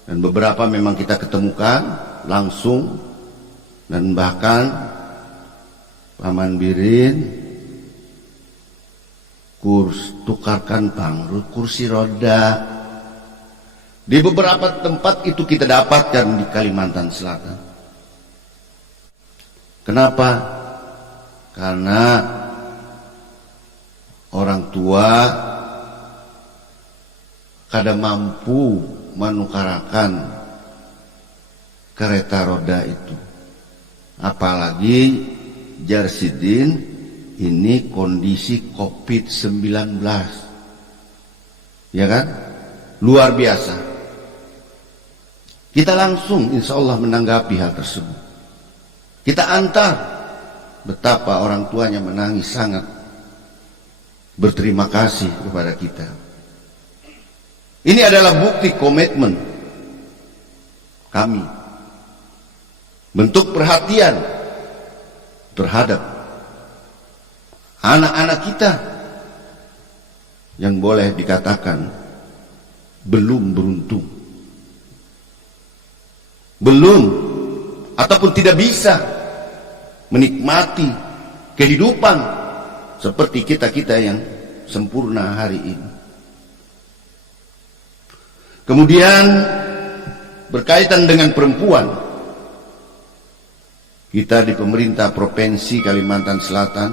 dan beberapa memang kita ketemukan langsung, dan bahkan Paman Birin tukarkan kursi roda. Di beberapa tempat itu kita dapatkan di Kalimantan Selatan. Kenapa? Karena orang tua kada mampu menukarakan kereta roda itu. Apalagi Jarsidin ini kondisi COVID-19, ya kan? Luar biasa. Kita langsung insya Allah menanggapi hal tersebut. Kita antar, betapa orang tuanya menangis sangat berterima kasih kepada kita. Ini adalah bukti komitmen kami, bentuk perhatian terhadap anak-anak kita yang boleh dikatakan belum beruntung, belum ataupun tidak bisa menikmati kehidupan seperti kita-kita yang sempurna hari ini. Kemudian berkaitan dengan perempuan, kita di pemerintah Provinsi Kalimantan Selatan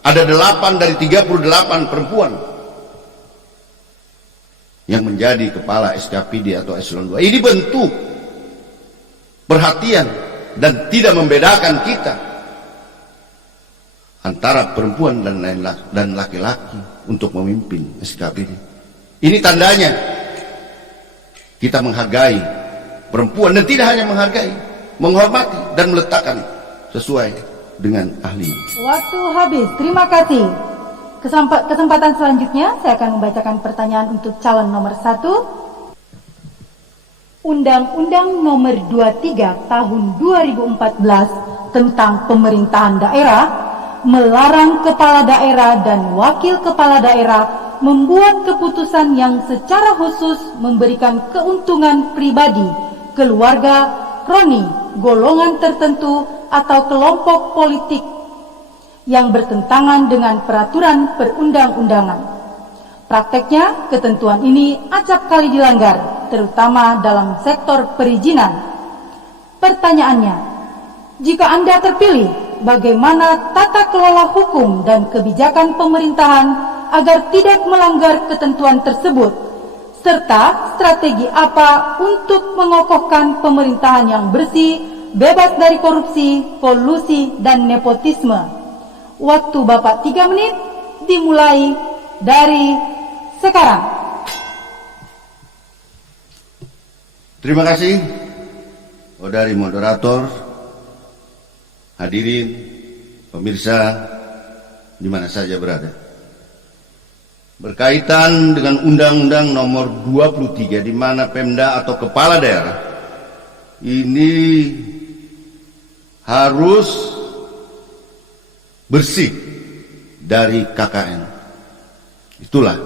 ada 8 dari 38 perempuan yang menjadi kepala SKPD atau eselon 2. Ini bentuk perhatian dan tidak membedakan kita antara perempuan dan laki-laki untuk memimpin SKPD. Ini tandanya kita menghargai perempuan, dan tidak hanya menghargai, menghormati dan meletakkan sesuai dengan ahli. Waktu habis, terima kasih. Kesempatan selanjutnya saya akan membacakan pertanyaan untuk calon nomor 1. Undang-Undang Nomor 23 Tahun 2014 tentang Pemerintahan Daerah melarang kepala daerah dan wakil kepala daerah membuat keputusan yang secara khusus memberikan keuntungan pribadi, keluarga, kroni, golongan tertentu atau kelompok politik yang bertentangan dengan peraturan perundang-undangan. Prakteknya, ketentuan ini acap kali dilanggar, terutama dalam sektor perizinan. Pertanyaannya, jika Anda terpilih, bagaimana tata kelola hukum dan kebijakan pemerintahan agar tidak melanggar ketentuan tersebut, serta strategi apa untuk mengokohkan pemerintahan yang bersih, bebas dari korupsi, kolusi, dan nepotisme? Waktu Bapak 3 menit dimulai dari sekarang. Terima kasih, dari moderator, hadirin, pemirsa, di mana saja berada. Berkaitan dengan Undang-Undang Nomor 23, di mana Pemda atau kepala daerah ini harus bersih dari KKN. Itulah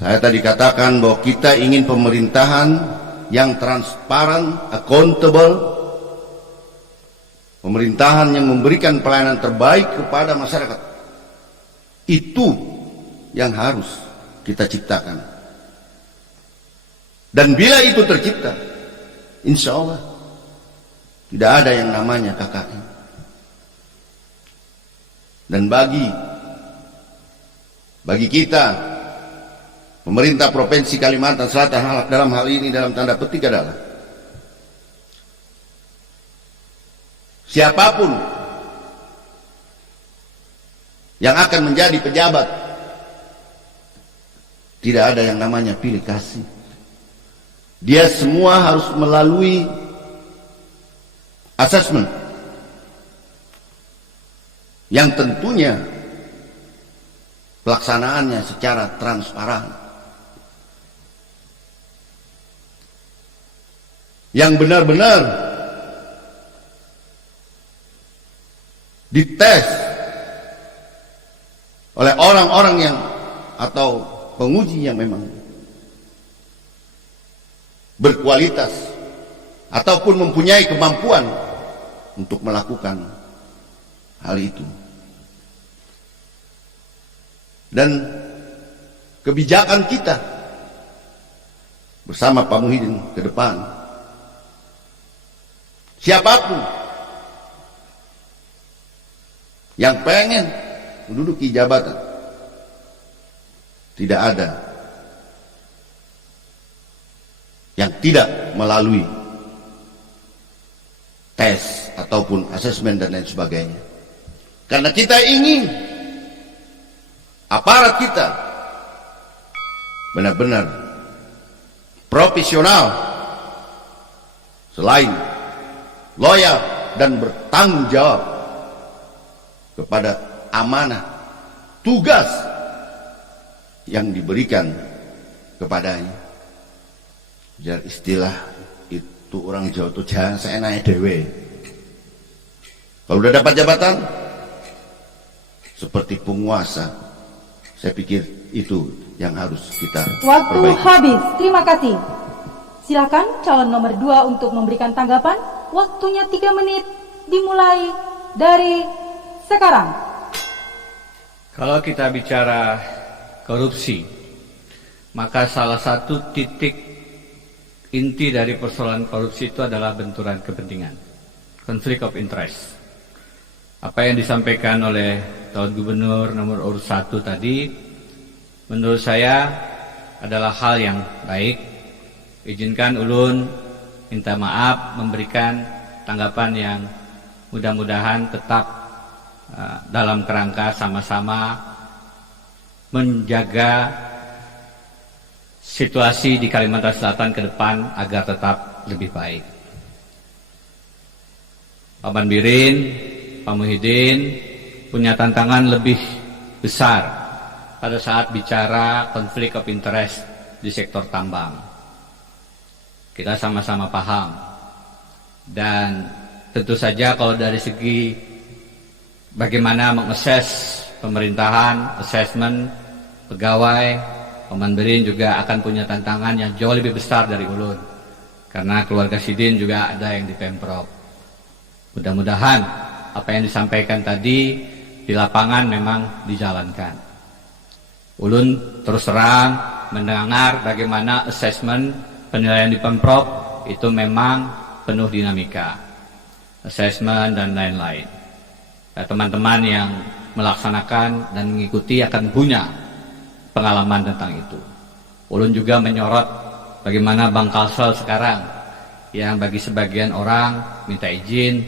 saya tadi katakan bahwa kita ingin pemerintahan yang transparan, accountable, pemerintahan yang memberikan pelayanan terbaik kepada masyarakat. Itu yang harus kita ciptakan. Dan bila itu tercipta, insya Allah tidak ada yang namanya KKN. Dan bagi kita, pemerintah Provinsi Kalimantan Selatan dalam hal ini dalam tanda petik adalah siapapun yang akan menjadi pejabat, tidak ada yang namanya pilih kasih. Dia semua harus melalui asesmen yang tentunya pelaksanaannya secara transparan, yang benar-benar dites oleh orang-orang yang atau penguji yang memang berkualitas ataupun mempunyai kemampuan untuk melakukan hal itu. Dan kebijakan kita bersama Pak Muhyiddin ke depan, siapapun yang pengen menduduki jabatan, tidak ada yang tidak melalui tes ataupun asesmen dan lain sebagainya. Karena kita ingin aparat kita benar-benar profesional, selain loyal dan bertanggung jawab kepada amanah tugas yang diberikan kepadanya. Jar istilah itu orang Jawa itu jangan seenaknya dewe. Kalau udah dapat jabatan seperti penguasa, saya pikir itu yang harus kita Waktu perbaiki. habis, terima kasih. Silakan calon nomor 2 untuk memberikan tanggapan. Waktunya 3 menit dimulai dari sekarang. Kalau kita bicara korupsi, maka salah satu titik inti dari persoalan korupsi itu adalah benturan kepentingan, conflict of interest. Apa yang disampaikan oleh Tuan Gubernur nomor urut 1 tadi, menurut saya adalah hal yang baik. Izinkan ulun minta maaf memberikan tanggapan yang mudah-mudahan tetap dalam kerangka sama-sama menjaga situasi di Kalimantan Selatan ke depan agar tetap lebih baik. Pak Banbirin, Pak Muhyiddin punya tantangan lebih besar pada saat bicara konflik of interest di sektor tambang. Kita sama-sama paham, dan tentu saja kalau dari segi bagaimana mengakses pemerintahan, assessment pegawai, Pak Banbirin juga akan punya tantangan yang jauh lebih besar dari ulun, karena keluarga Sidin juga ada yang di Pemprov. Mudah-mudahan apa yang disampaikan tadi di lapangan memang dijalankan. Ulun terus terang mendengar bagaimana assessment penilaian di Pemprov itu memang penuh dinamika, assessment dan lain-lain. Teman-teman yang melaksanakan dan mengikuti akan punya pengalaman tentang itu. Ulun juga menyorot bagaimana Bang Kalsel sekarang yang bagi sebagian orang minta izin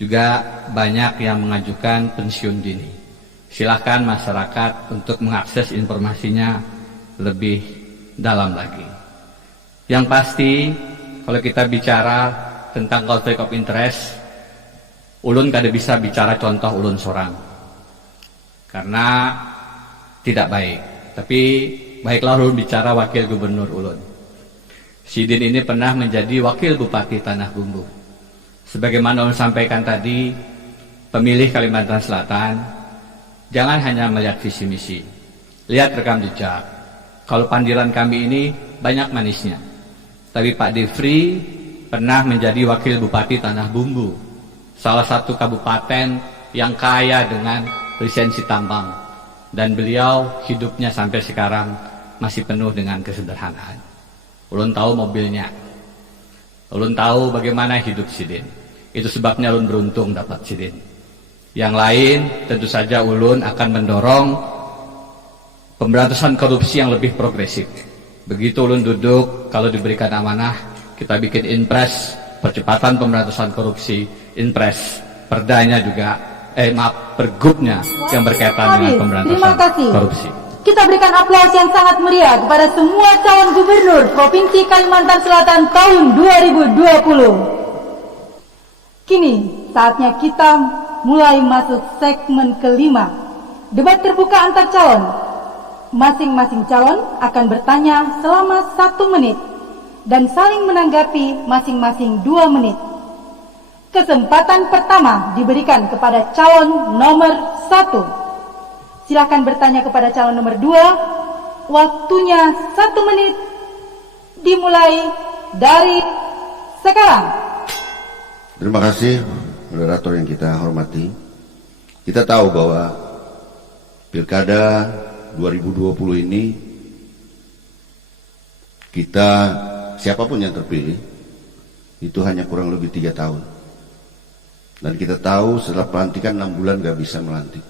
juga banyak yang mengajukan pensiun dini. Silahkan masyarakat untuk mengakses informasinya lebih dalam lagi. Yang pasti, kalau kita bicara tentang conflict of interest, ulun kada bisa bicara contoh ulun sorang, karena tidak baik. Tapi baiklah ulun bicara wakil gubernur ulun. Sidin ini pernah menjadi wakil bupati Tanah Bumbu. Sebagaimana ulun sampaikan tadi, pemilih Kalimantan Selatan jangan hanya melihat visi misi, lihat rekam jejak. Kalau pandiran kami ini banyak manisnya, tapi Pak Defri pernah menjadi wakil bupati Tanah Bumbu, salah satu kabupaten yang kaya dengan lisensi tambang, dan beliau hidupnya sampai sekarang masih penuh dengan kesederhanaan. Ulun tahu mobilnya, ulun tahu bagaimana hidup Sidin. Itu sebabnya ulun beruntung dapat Sidin. Yang lain tentu saja ulun akan mendorong pemberantasan korupsi yang lebih progresif. Begitu ulun duduk, kalau diberikan amanah, kita bikin inpres percepatan pemberantasan korupsi, inpres perdanya juga, pergubnya yang berkaitan dengan pemberantasan korupsi. Kita berikan aplaus yang sangat meriah kepada semua calon gubernur Provinsi Kalimantan Selatan tahun 2020. Kini saatnya kita mulai masuk segmen kelima, debat terbuka antar calon. Masing-masing calon akan bertanya selama 1 menit dan saling menanggapi masing-masing 2 menit. Kesempatan pertama diberikan kepada calon nomor 1. Silakan bertanya kepada calon nomor 2. Waktunya 1 menit dimulai dari sekarang. Terima kasih moderator yang kita hormati. Kita tahu bahwa Pilkada 2020 ini kita, siapapun yang terpilih, itu hanya kurang lebih 3 tahun. Dan kita tahu setelah pelantikan 6 bulan gak bisa melantik.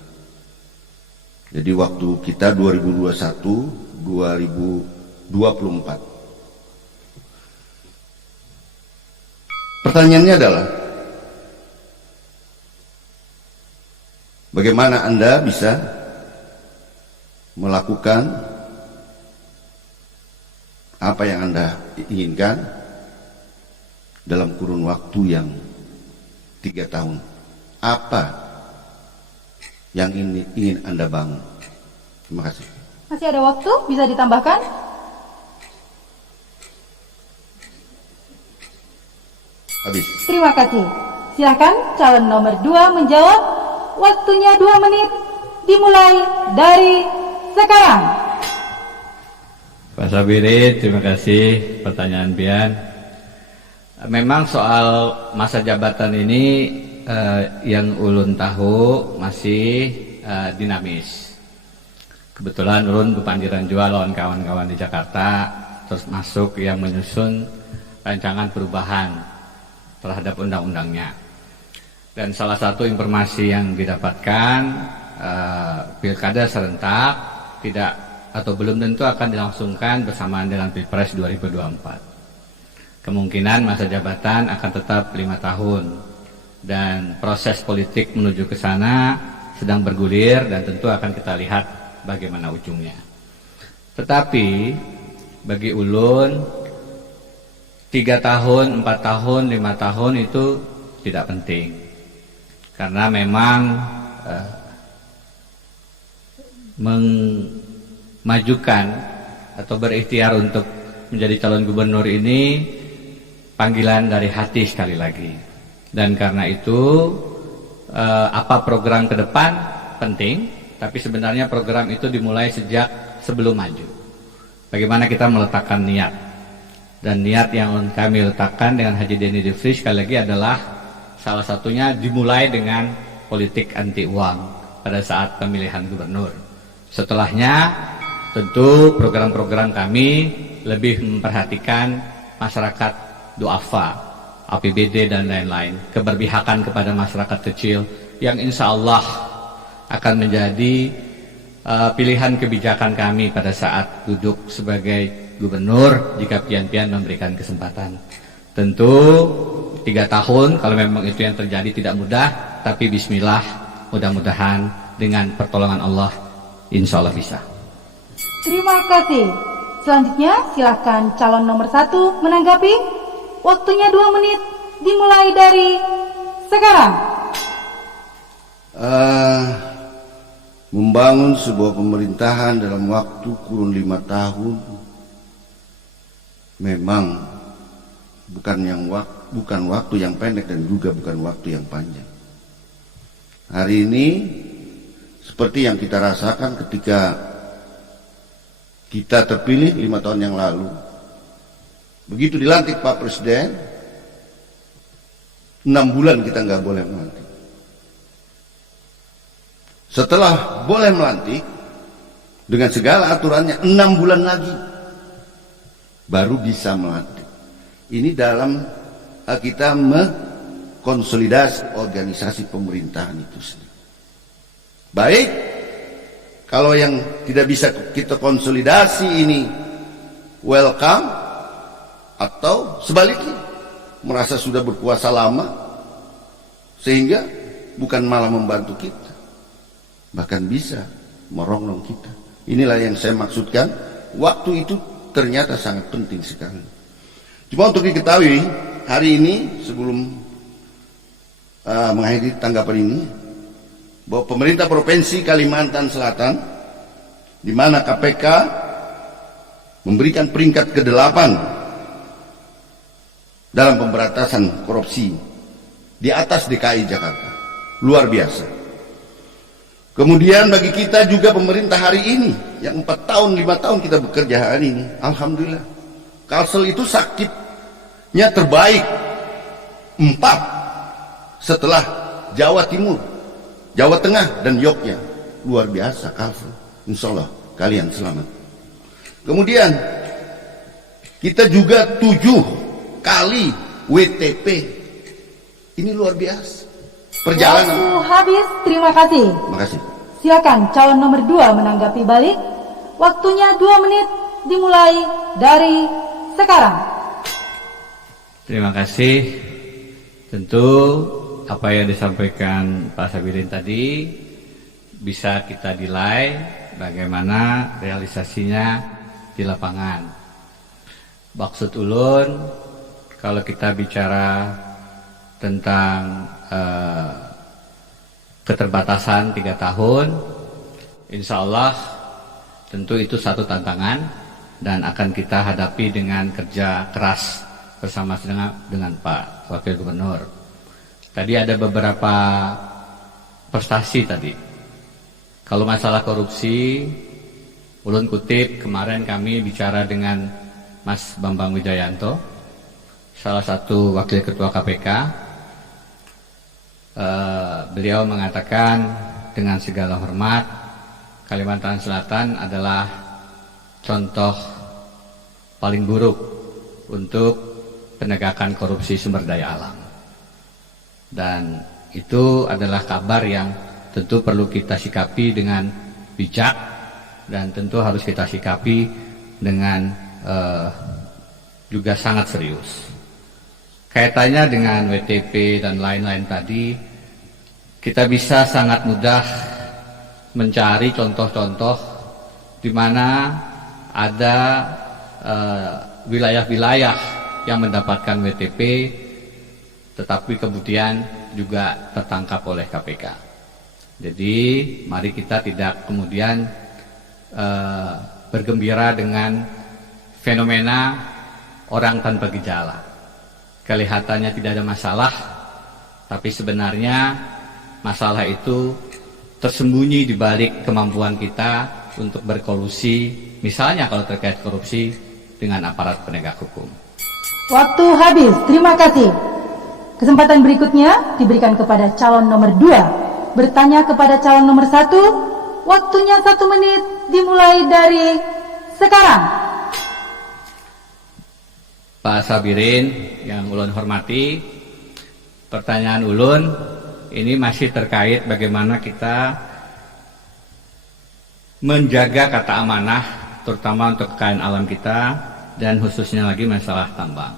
Jadi waktu kita 2021-2024. Pertanyaannya adalah, bagaimana Anda bisa melakukan apa yang Anda inginkan dalam kurun waktu yang 3 tahun? Apa yang ingin Anda bangun? Terima kasih. Masih ada waktu, bisa ditambahkan? Habis. Terima kasih. Silakan calon nomor 2 menjawab. Waktunya 2 menit dimulai dari sekarang. Pak Sabirin, terima kasih pertanyaan Bian. Memang soal masa jabatan ini yang ulun tahu masih dinamis. Kebetulan ulun berpandiran juga lawan kawan-kawan di Jakarta, terus masuk yang menyusun rancangan perubahan terhadap undang-undangnya. Dan salah satu informasi yang didapatkan, pilkada serentak tidak atau belum tentu akan dilangsungkan bersamaan dengan Pilpres 2024. Kemungkinan masa jabatan akan tetap 5 tahun dan proses politik menuju ke sana sedang bergulir dan tentu akan kita lihat bagaimana ujungnya. Tetapi bagi ulun 3 tahun, 4 tahun, 5 tahun itu tidak penting. Karena memang memajukan atau berikhtiar untuk menjadi calon gubernur ini panggilan dari hati sekali lagi. Dan karena itu apa program ke depan penting, tapi sebenarnya program itu dimulai sejak sebelum maju. Bagaimana kita meletakkan niat. Dan niat yang kami letakkan dengan Haji Denny Defri sekali lagi adalah salah satunya dimulai dengan politik anti uang pada saat pemilihan gubernur. Setelahnya tentu program-program kami lebih memperhatikan masyarakat duafa, APBD dan lain-lain, keberpihakan kepada masyarakat kecil yang insya Allah akan menjadi pilihan kebijakan kami pada saat duduk sebagai gubernur jika pian-pian memberikan kesempatan. Tentu 3 tahun. Kalau memang itu yang terjadi tidak mudah, tapi bismillah, mudah-mudahan dengan pertolongan Allah insya Allah bisa. Terima kasih. Selanjutnya silakan calon nomor 1 menanggapi. Waktunya 2 menit dimulai dari sekarang. Membangun sebuah pemerintahan dalam waktu kurun 5 tahun memang bukan waktu yang pendek dan juga bukan waktu yang panjang. Hari ini seperti yang kita rasakan ketika kita terpilih 5 tahun yang lalu, begitu dilantik Pak Presiden, 6 bulan kita nggak boleh melantik. Setelah boleh melantik dengan segala aturannya 6 bulan lagi baru bisa melantik. Ini dalam kita mengkonsolidasi organisasi pemerintahan itu sendiri. Baik, kalau yang tidak bisa kita konsolidasi ini welcome, atau sebaliknya merasa sudah berkuasa lama sehingga bukan malah membantu kita, bahkan bisa merongrong kita. Inilah yang saya maksudkan, waktu itu ternyata sangat penting sekali. Cuma untuk diketahui, hari ini sebelum mengakhiri tanggapan ini, bahwa pemerintah Provinsi Kalimantan Selatan, di mana KPK memberikan peringkat ke-8 dalam pemberantasan korupsi di atas DKI Jakarta, luar biasa. Kemudian bagi kita juga pemerintah hari ini yang 4 tahun 5 tahun kita bekerja hari ini, alhamdulillah, Kalsel itu sakitnya terbaik 4 setelah Jawa Timur, Jawa Tengah dan Yogyakarta. Luar biasa Kalsel. Insya Allah kalian selamat. Kemudian kita juga 7 kali WTP. Ini luar biasa perjalanan. Waktu habis, terima kasih. Terima kasih. Silakan calon nomor 2 menanggapi balik. Waktunya 2 menit dimulai dari sekarang. Terima kasih. Tentu apa yang disampaikan Pak Sabirin tadi bisa kita nilai bagaimana realisasinya di lapangan. Maksud ulun, kalau kita bicara tentang keterbatasan 3 tahun, insya Allah tentu itu satu tantangan dan akan kita hadapi dengan kerja keras bersama dengan Pak Wakil Gubernur. Tadi ada beberapa prestasi tadi. Kalau masalah korupsi, ulun kutip kemarin kami bicara dengan Mas Bambang Wijayanto, salah satu Wakil Ketua KPK. Beliau mengatakan dengan segala hormat, Kalimantan Selatan adalah contoh paling buruk untuk penegakan korupsi sumber daya alam. Dan itu adalah kabar yang tentu perlu kita sikapi dengan bijak dan tentu harus kita sikapi dengan juga sangat serius. Kaitannya dengan WTP dan lain-lain tadi, kita bisa sangat mudah mencari contoh-contoh di mana ada wilayah-wilayah yang mendapatkan WTP, tetapi kemudian juga tertangkap oleh KPK. Jadi mari kita tidak kemudian bergembira dengan fenomena orang tanpa gejala. Kelihatannya tidak ada masalah, tapi sebenarnya masalah itu tersembunyi di balik kemampuan kita untuk berkolusi, misalnya kalau terkait korupsi dengan aparat penegak hukum. Waktu habis, terima kasih. Kesempatan berikutnya diberikan kepada calon nomor 2 bertanya kepada calon nomor 1. Waktunya 1 menit dimulai dari sekarang. Pak Sabirin yang ulun hormati, pertanyaan ulun ini masih terkait bagaimana kita menjaga kata amanah, terutama untuk kekayaan alam kita dan khususnya lagi masalah tambang.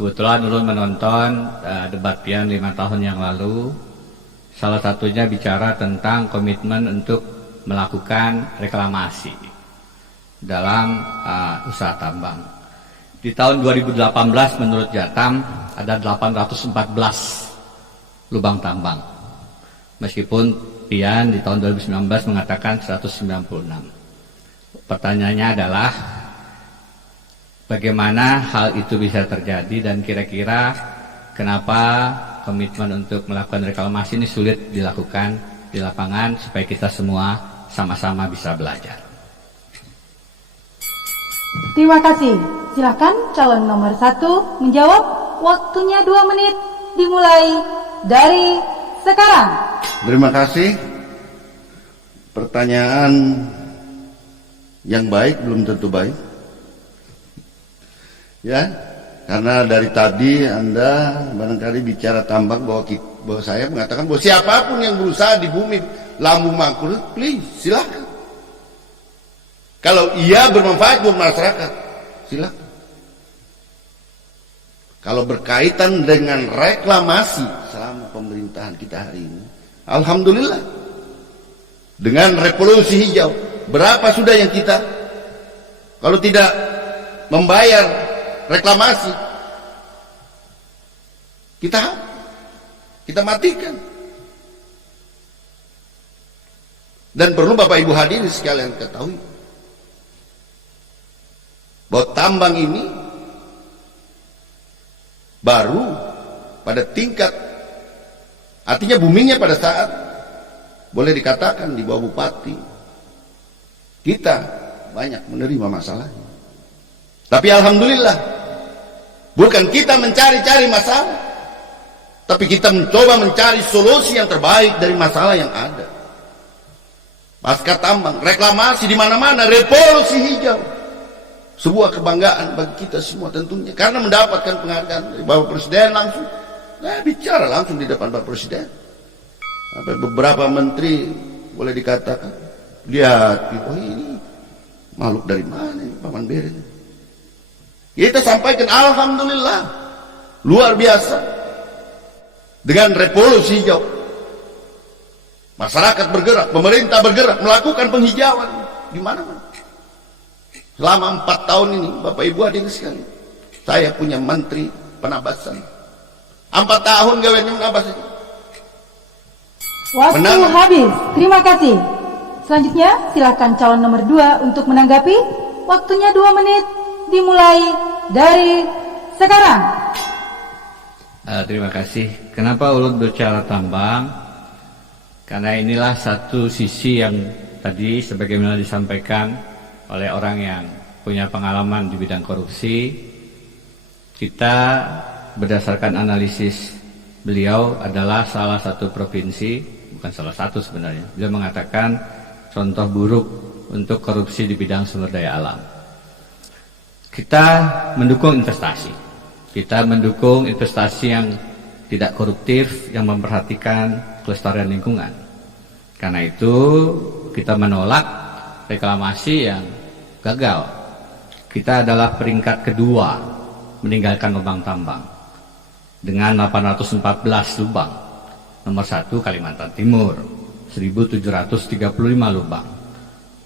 Kebetulan ulun menonton debat pian 5 tahun yang lalu. Salah satunya bicara tentang komitmen untuk melakukan reklamasi dalam usaha tambang. Di tahun 2018 menurut Jatam ada 814 lubang tambang. Meskipun pian di tahun 2019 mengatakan 196. Pertanyaannya adalah bagaimana hal itu bisa terjadi dan kira-kira kenapa komitmen untuk melakukan reklamasi ini sulit dilakukan di lapangan supaya kita semua sama-sama bisa belajar. Terima kasih. Silakan calon nomor 1 menjawab. Waktunya 2 menit dimulai dari sekarang. Terima kasih. Pertanyaan yang baik belum tentu baik. Ya, karena dari tadi Anda barangkali bicara tambang bahwa saya mengatakan bahwa siapapun yang berusaha di bumi lambung mangkul, please silakan. Kalau ia bermanfaat buat masyarakat, silakan. Kalau berkaitan dengan reklamasi selama pemerintahan kita hari ini, alhamdulillah. Dengan revolusi hijau, berapa sudah yang kita kalau tidak membayar reklamasi, kita matikan. Dan perlu Bapak Ibu hadirin sekalian ketahui bahwa tambang ini baru pada tingkat, artinya buminya pada saat boleh dikatakan di bawah bupati kita banyak menerima masalahnya. Tapi alhamdulillah, bukan kita mencari-cari masalah, tapi kita mencoba mencari solusi yang terbaik dari masalah yang ada. Pasca tambang, reklamasi di mana-mana, revolusi hijau, sebuah kebanggaan bagi kita semua tentunya, karena mendapatkan penghargaan dari Bapak Presiden langsung. Nah, bicara langsung di depan Bapak Presiden. Sampai beberapa menteri boleh dikatakan, lihat, oh ini makhluk dari mana ini Paman Beren. Kita sampaikan alhamdulillah, luar biasa. Dengan revolusi hijau, masyarakat bergerak, pemerintah bergerak, melakukan penghijauan di mana-mana. Selama 4 tahun ini, Bapak Ibu hadirin sekalian, saya punya menteri penabasan. 4 tahun gawainya menabas itu. Waktu habis. Terima kasih. Selanjutnya, silakan calon nomor 2 untuk menanggapi. Waktunya 2 menit dimulai dari sekarang. Terima kasih. Kenapa ulun bicara tambang? Karena inilah satu sisi yang tadi sebagaimana disampaikan oleh orang yang punya pengalaman di bidang korupsi. Kita berdasarkan analisis beliau adalah salah satu provinsi, bukan salah satu sebenarnya, beliau mengatakan contoh buruk untuk korupsi di bidang sumber daya alam. Kita mendukung investasi, kita mendukung investasi yang tidak koruptif, yang memperhatikan kelestarian lingkungan. Karena itu kita menolak reklamasi yang gagal. Kita adalah peringkat kedua meninggalkan lubang tambang dengan 814 lubang. Nomor 1 Kalimantan Timur 1735 lubang.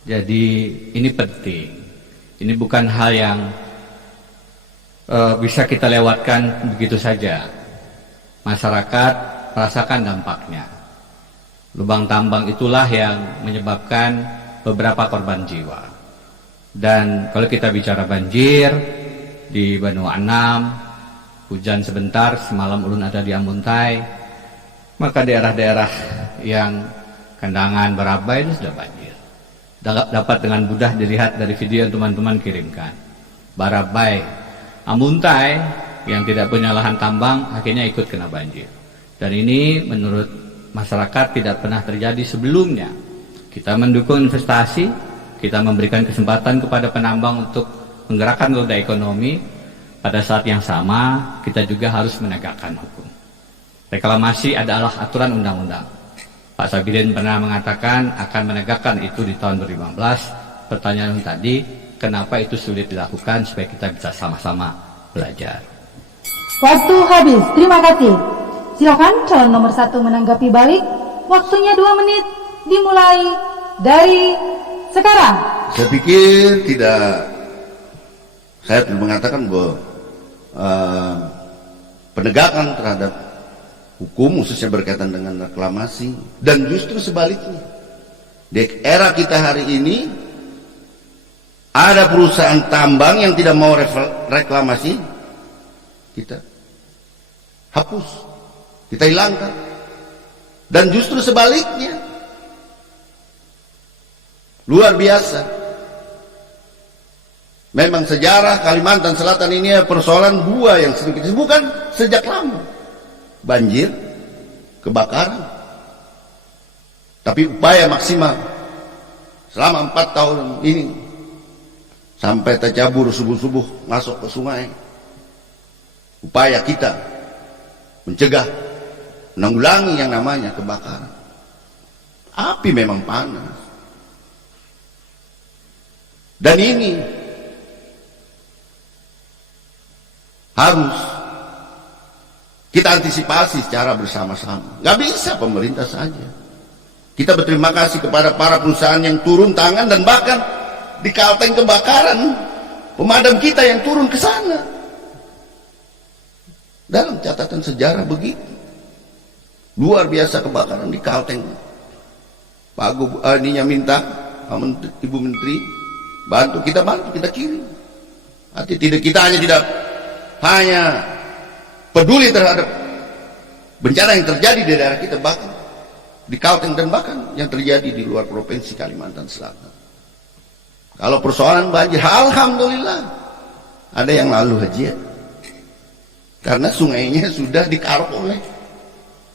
Jadi ini penting. Ini bukan hal yang bisa kita lewatkan begitu saja. Masyarakat merasakan dampaknya. Lubang tambang itulah yang menyebabkan beberapa korban jiwa. Dan kalau kita bicara banjir di Benua 6, hujan sebentar, semalam ulun ada di Amuntai, maka daerah-daerah yang Kandangan, Barabai itu sudah banjir. Dapat dengan mudah dilihat dari video yang teman-teman kirimkan. Barabai, Amuntai yang tidak punya lahan tambang akhirnya ikut kena banjir. Dan ini menurut masyarakat tidak pernah terjadi sebelumnya. Kita mendukung investasi, kita memberikan kesempatan kepada penambang untuk menggerakkan roda ekonomi. Pada saat yang sama, kita juga harus menegakkan hukum. Reklamasi adalah aturan undang-undang. Pak Sabirin pernah mengatakan akan menegakkan itu di tahun 2015. Pertanyaan tadi, kenapa itu sulit dilakukan supaya kita bisa sama-sama belajar. Waktu habis, terima kasih. Silakan calon nomor 1 menanggapi balik. Waktunya 2 menit, dimulai dari sekarang. Saya pikir saya mengatakan bahwa penegakan terhadap hukum khususnya berkaitan dengan reklamasi, dan justru sebaliknya di era kita hari ini ada perusahaan tambang yang tidak mau reklamasi, kita hapus, kita hilangkan. Dan justru sebaliknya luar biasa. Memang sejarah Kalimantan Selatan ini persoalan dua yang sering kita sebutkan sejak lama. Banjir, kebakaran. Tapi upaya maksimal selama 4 tahun ini sampai tercabur subuh-subuh masuk ke sungai. Upaya kita mencegah, menanggulangi yang namanya kebakaran. Api memang panas. Dan ini harus kita antisipasi secara bersama-sama. Gak bisa pemerintah saja. Kita berterima kasih kepada para perusahaan yang turun tangan, dan bahkan di Kalteng kebakaran pemadam kita yang turun ke sana. Dalam catatan sejarah begitu. Luar biasa kebakaran di Kalteng. Pak ininya minta Ibu Menteri bantu, kita kirim. Arti kita hanya peduli terhadap bencana yang terjadi di daerah kita, bahkan di Kalteng, dan bahkan yang terjadi di luar provinsi Kalimantan Selatan. Kalau persoalan banjir, alhamdulillah ada yang lalu aja, karena sungainya sudah dikarok oleh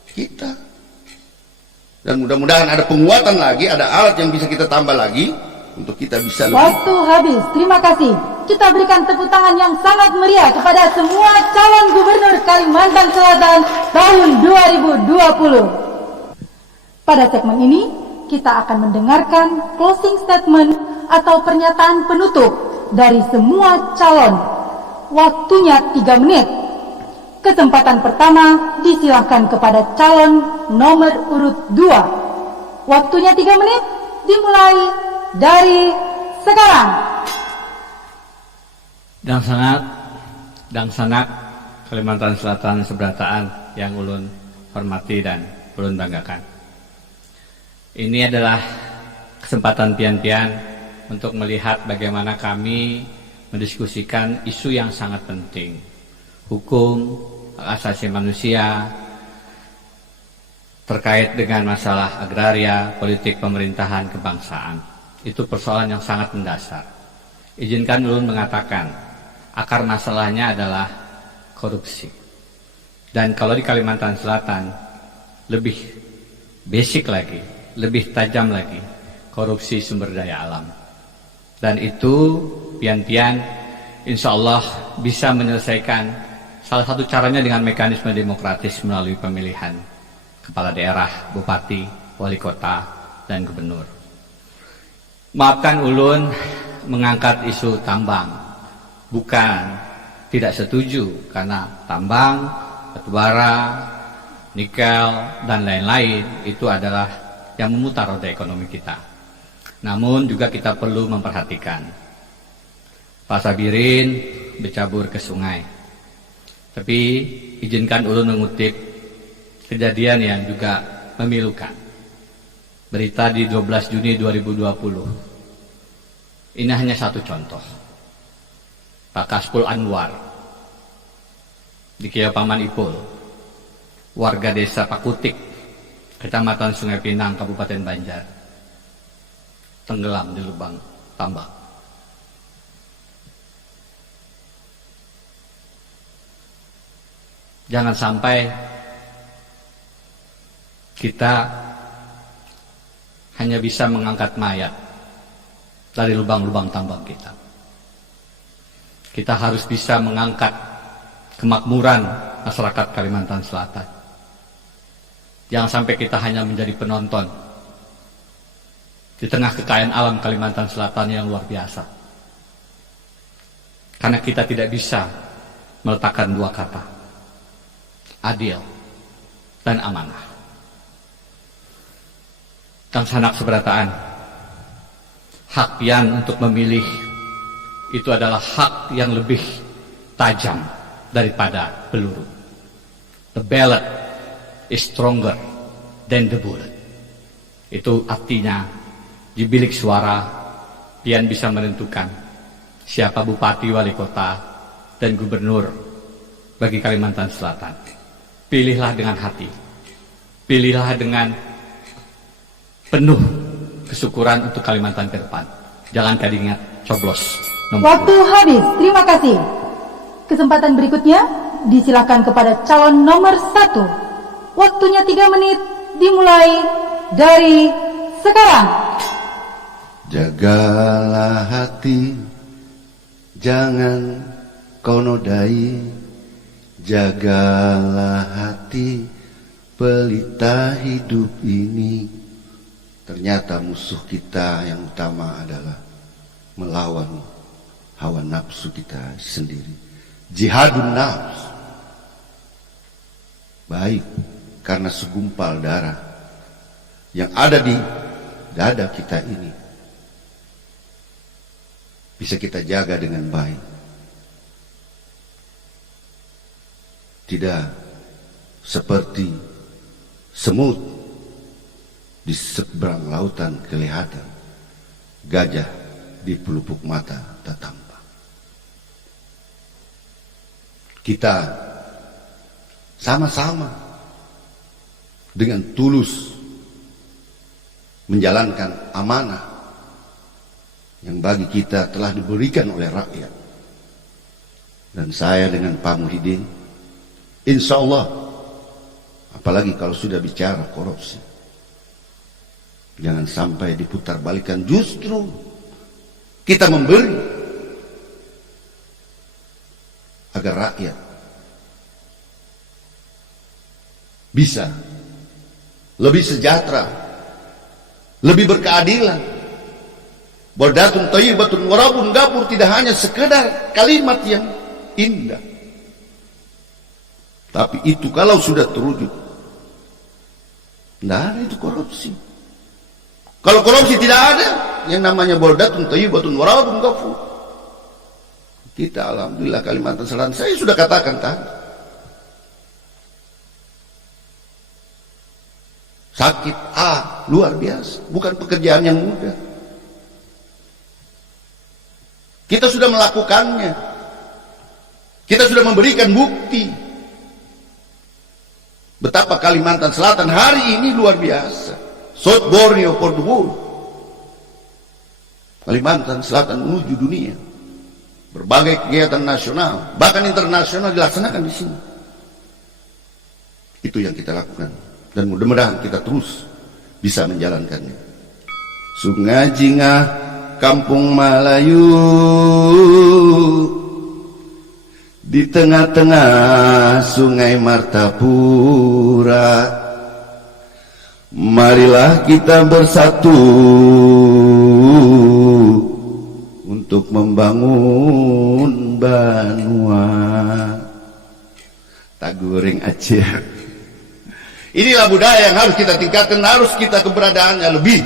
kita. Dan mudah-mudahan ada penguatan lagi, ada alat yang bisa kita tambah lagi untuk kita bisa lebih. Waktu habis, terima kasih. Kita berikan tepuk tangan yang sangat meriah kepada semua calon gubernur Kalimantan Selatan tahun 2020. Pada segmen ini, kita akan mendengarkan closing statement atau pernyataan penutup dari semua calon. Waktunya 3 menit. Kesempatan pertama disilahkan kepada calon nomor urut 2. Waktunya 3 menit, dimulai dari sekarang. Dan sangat Kalimantan Selatan seberataan yang ulun hormati dan ulun banggakan. Ini adalah kesempatan pian-pian untuk melihat bagaimana kami mendiskusikan isu yang sangat penting. Hukum, hak asasi manusia, terkait dengan masalah agraria, politik pemerintahan, kebangsaan. Itu persoalan yang sangat mendasar. Izinkan ulun mengatakan, akar masalahnya adalah korupsi. Dan kalau di Kalimantan Selatan, lebih basic lagi, lebih tajam lagi, korupsi sumber daya alam. Dan itu pian-pian insya Allah bisa menyelesaikan, salah satu caranya dengan mekanisme demokratis melalui pemilihan kepala daerah, bupati, wali kota, dan gubernur. Maafkan ulun mengangkat isu tambang, bukan tidak setuju, karena tambang, batubara, nikel, dan lain-lain itu adalah yang memutar roda ekonomi kita. Namun juga kita perlu memperhatikan, Pak Sabirin bercabur ke sungai. Tapi izinkan ulun mengutip kejadian yang juga memilukan. Berita di 12 Juni 2020. Ini hanya satu contoh. Pak Kaspul Anwar di Kiau Paman Ipul, warga desa Pakutik, Kecamatan Sungai Pinang, Kabupaten Banjar, tenggelam di lubang tambak. Jangan sampai kita hanya bisa mengangkat mayat dari lubang-lubang tambang kita. Kita harus bisa mengangkat kemakmuran masyarakat Kalimantan Selatan. Jangan sampai kita hanya menjadi penonton di tengah kekayaan alam Kalimantan Selatan yang luar biasa. Karena kita tidak bisa meletakkan dua kata, adil, dan amanah. Dan sanak seberataan, hak pian untuk memilih itu adalah hak yang lebih tajam daripada peluru. The ballot is stronger than the bullet. Itu artinya di bilik suara pian bisa menentukan siapa bupati, wali kota, dan gubernur bagi Kalimantan Selatan. Pilihlah dengan hati, pilihlah dengan penuh kesyukuran untuk Kalimantan ke depan. Jangan kadang ingat coblos nomor Waktu habis, terima kasih. Kesempatan berikutnya disilakan kepada calon nomor 1. Waktunya 3 menit, dimulai dari sekarang. Jagalah hati, jangan kau nodai. Jagalah hati, pelita hidup ini. Ternyata musuh kita yang utama adalah melawan hawa nafsu kita sendiri. Jihadun nafs. Baik, karena segumpal darah yang ada di dada kita ini bisa kita jaga dengan baik. Tidak seperti semut di seberang lautan kelihatan, gajah di pelupuk mata tak tampak. Kita sama-sama dengan tulus menjalankan amanah yang bagi kita telah diberikan oleh rakyat. Dan saya dengan Pak Muhyiddin, insya Allah, apalagi kalau sudah bicara korupsi, jangan sampai diputar balikan, justru kita memberi agar rakyat bisa lebih sejahtera, lebih berkeadilan. Baldatun thayyibatun wa rabbun ghafur tidak hanya sekedar kalimat yang indah, tapi itu kalau sudah terwujud, tidak ada itu korupsi. Kalau korupsi tidak ada, yang namanya baldatun thayyibatun wa rabbun ghafur. Kita alhamdulillah Kalimantan Selatan, saya sudah katakan tadi, sakit luar biasa, bukan pekerjaan yang mudah. Kita sudah melakukannya, kita sudah memberikan bukti betapa Kalimantan Selatan hari ini luar biasa. South Borneo for the world. Kalimantan Selatan menuju dunia. Berbagai kegiatan nasional, bahkan internasional dilaksanakan di sini. Itu yang kita lakukan, dan mudah-mudahan kita terus bisa menjalankannya. Sungai Jingah, Kampung Melayu, di tengah-tengah Sungai Martapura, marilah kita bersatu untuk membangun Banua. Tak goreng aja. Inilah budaya yang harus kita tingkatkan, harus kita keberadaannya lebih.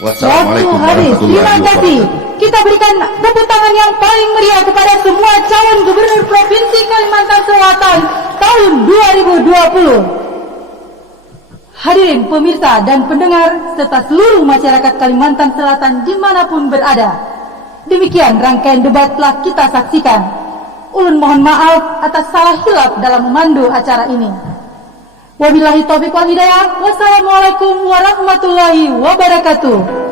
Wassalamualaikum warahmatullahi Terima kasih. wabarakatuh. Kita berikan tepuk tangan yang paling meriah kepada semua calon gubernur Provinsi Kalimantan Selatan tahun 2020. Hadirin pemirsa dan pendengar serta seluruh masyarakat Kalimantan Selatan dimanapun berada. Demikian rangkaian debat telah kita saksikan. Ulun mohon maaf atas salah hilaf dalam memandu acara ini. Wabillahi taufiq wal hidayah. Wassalamualaikum warahmatullahi wabarakatuh.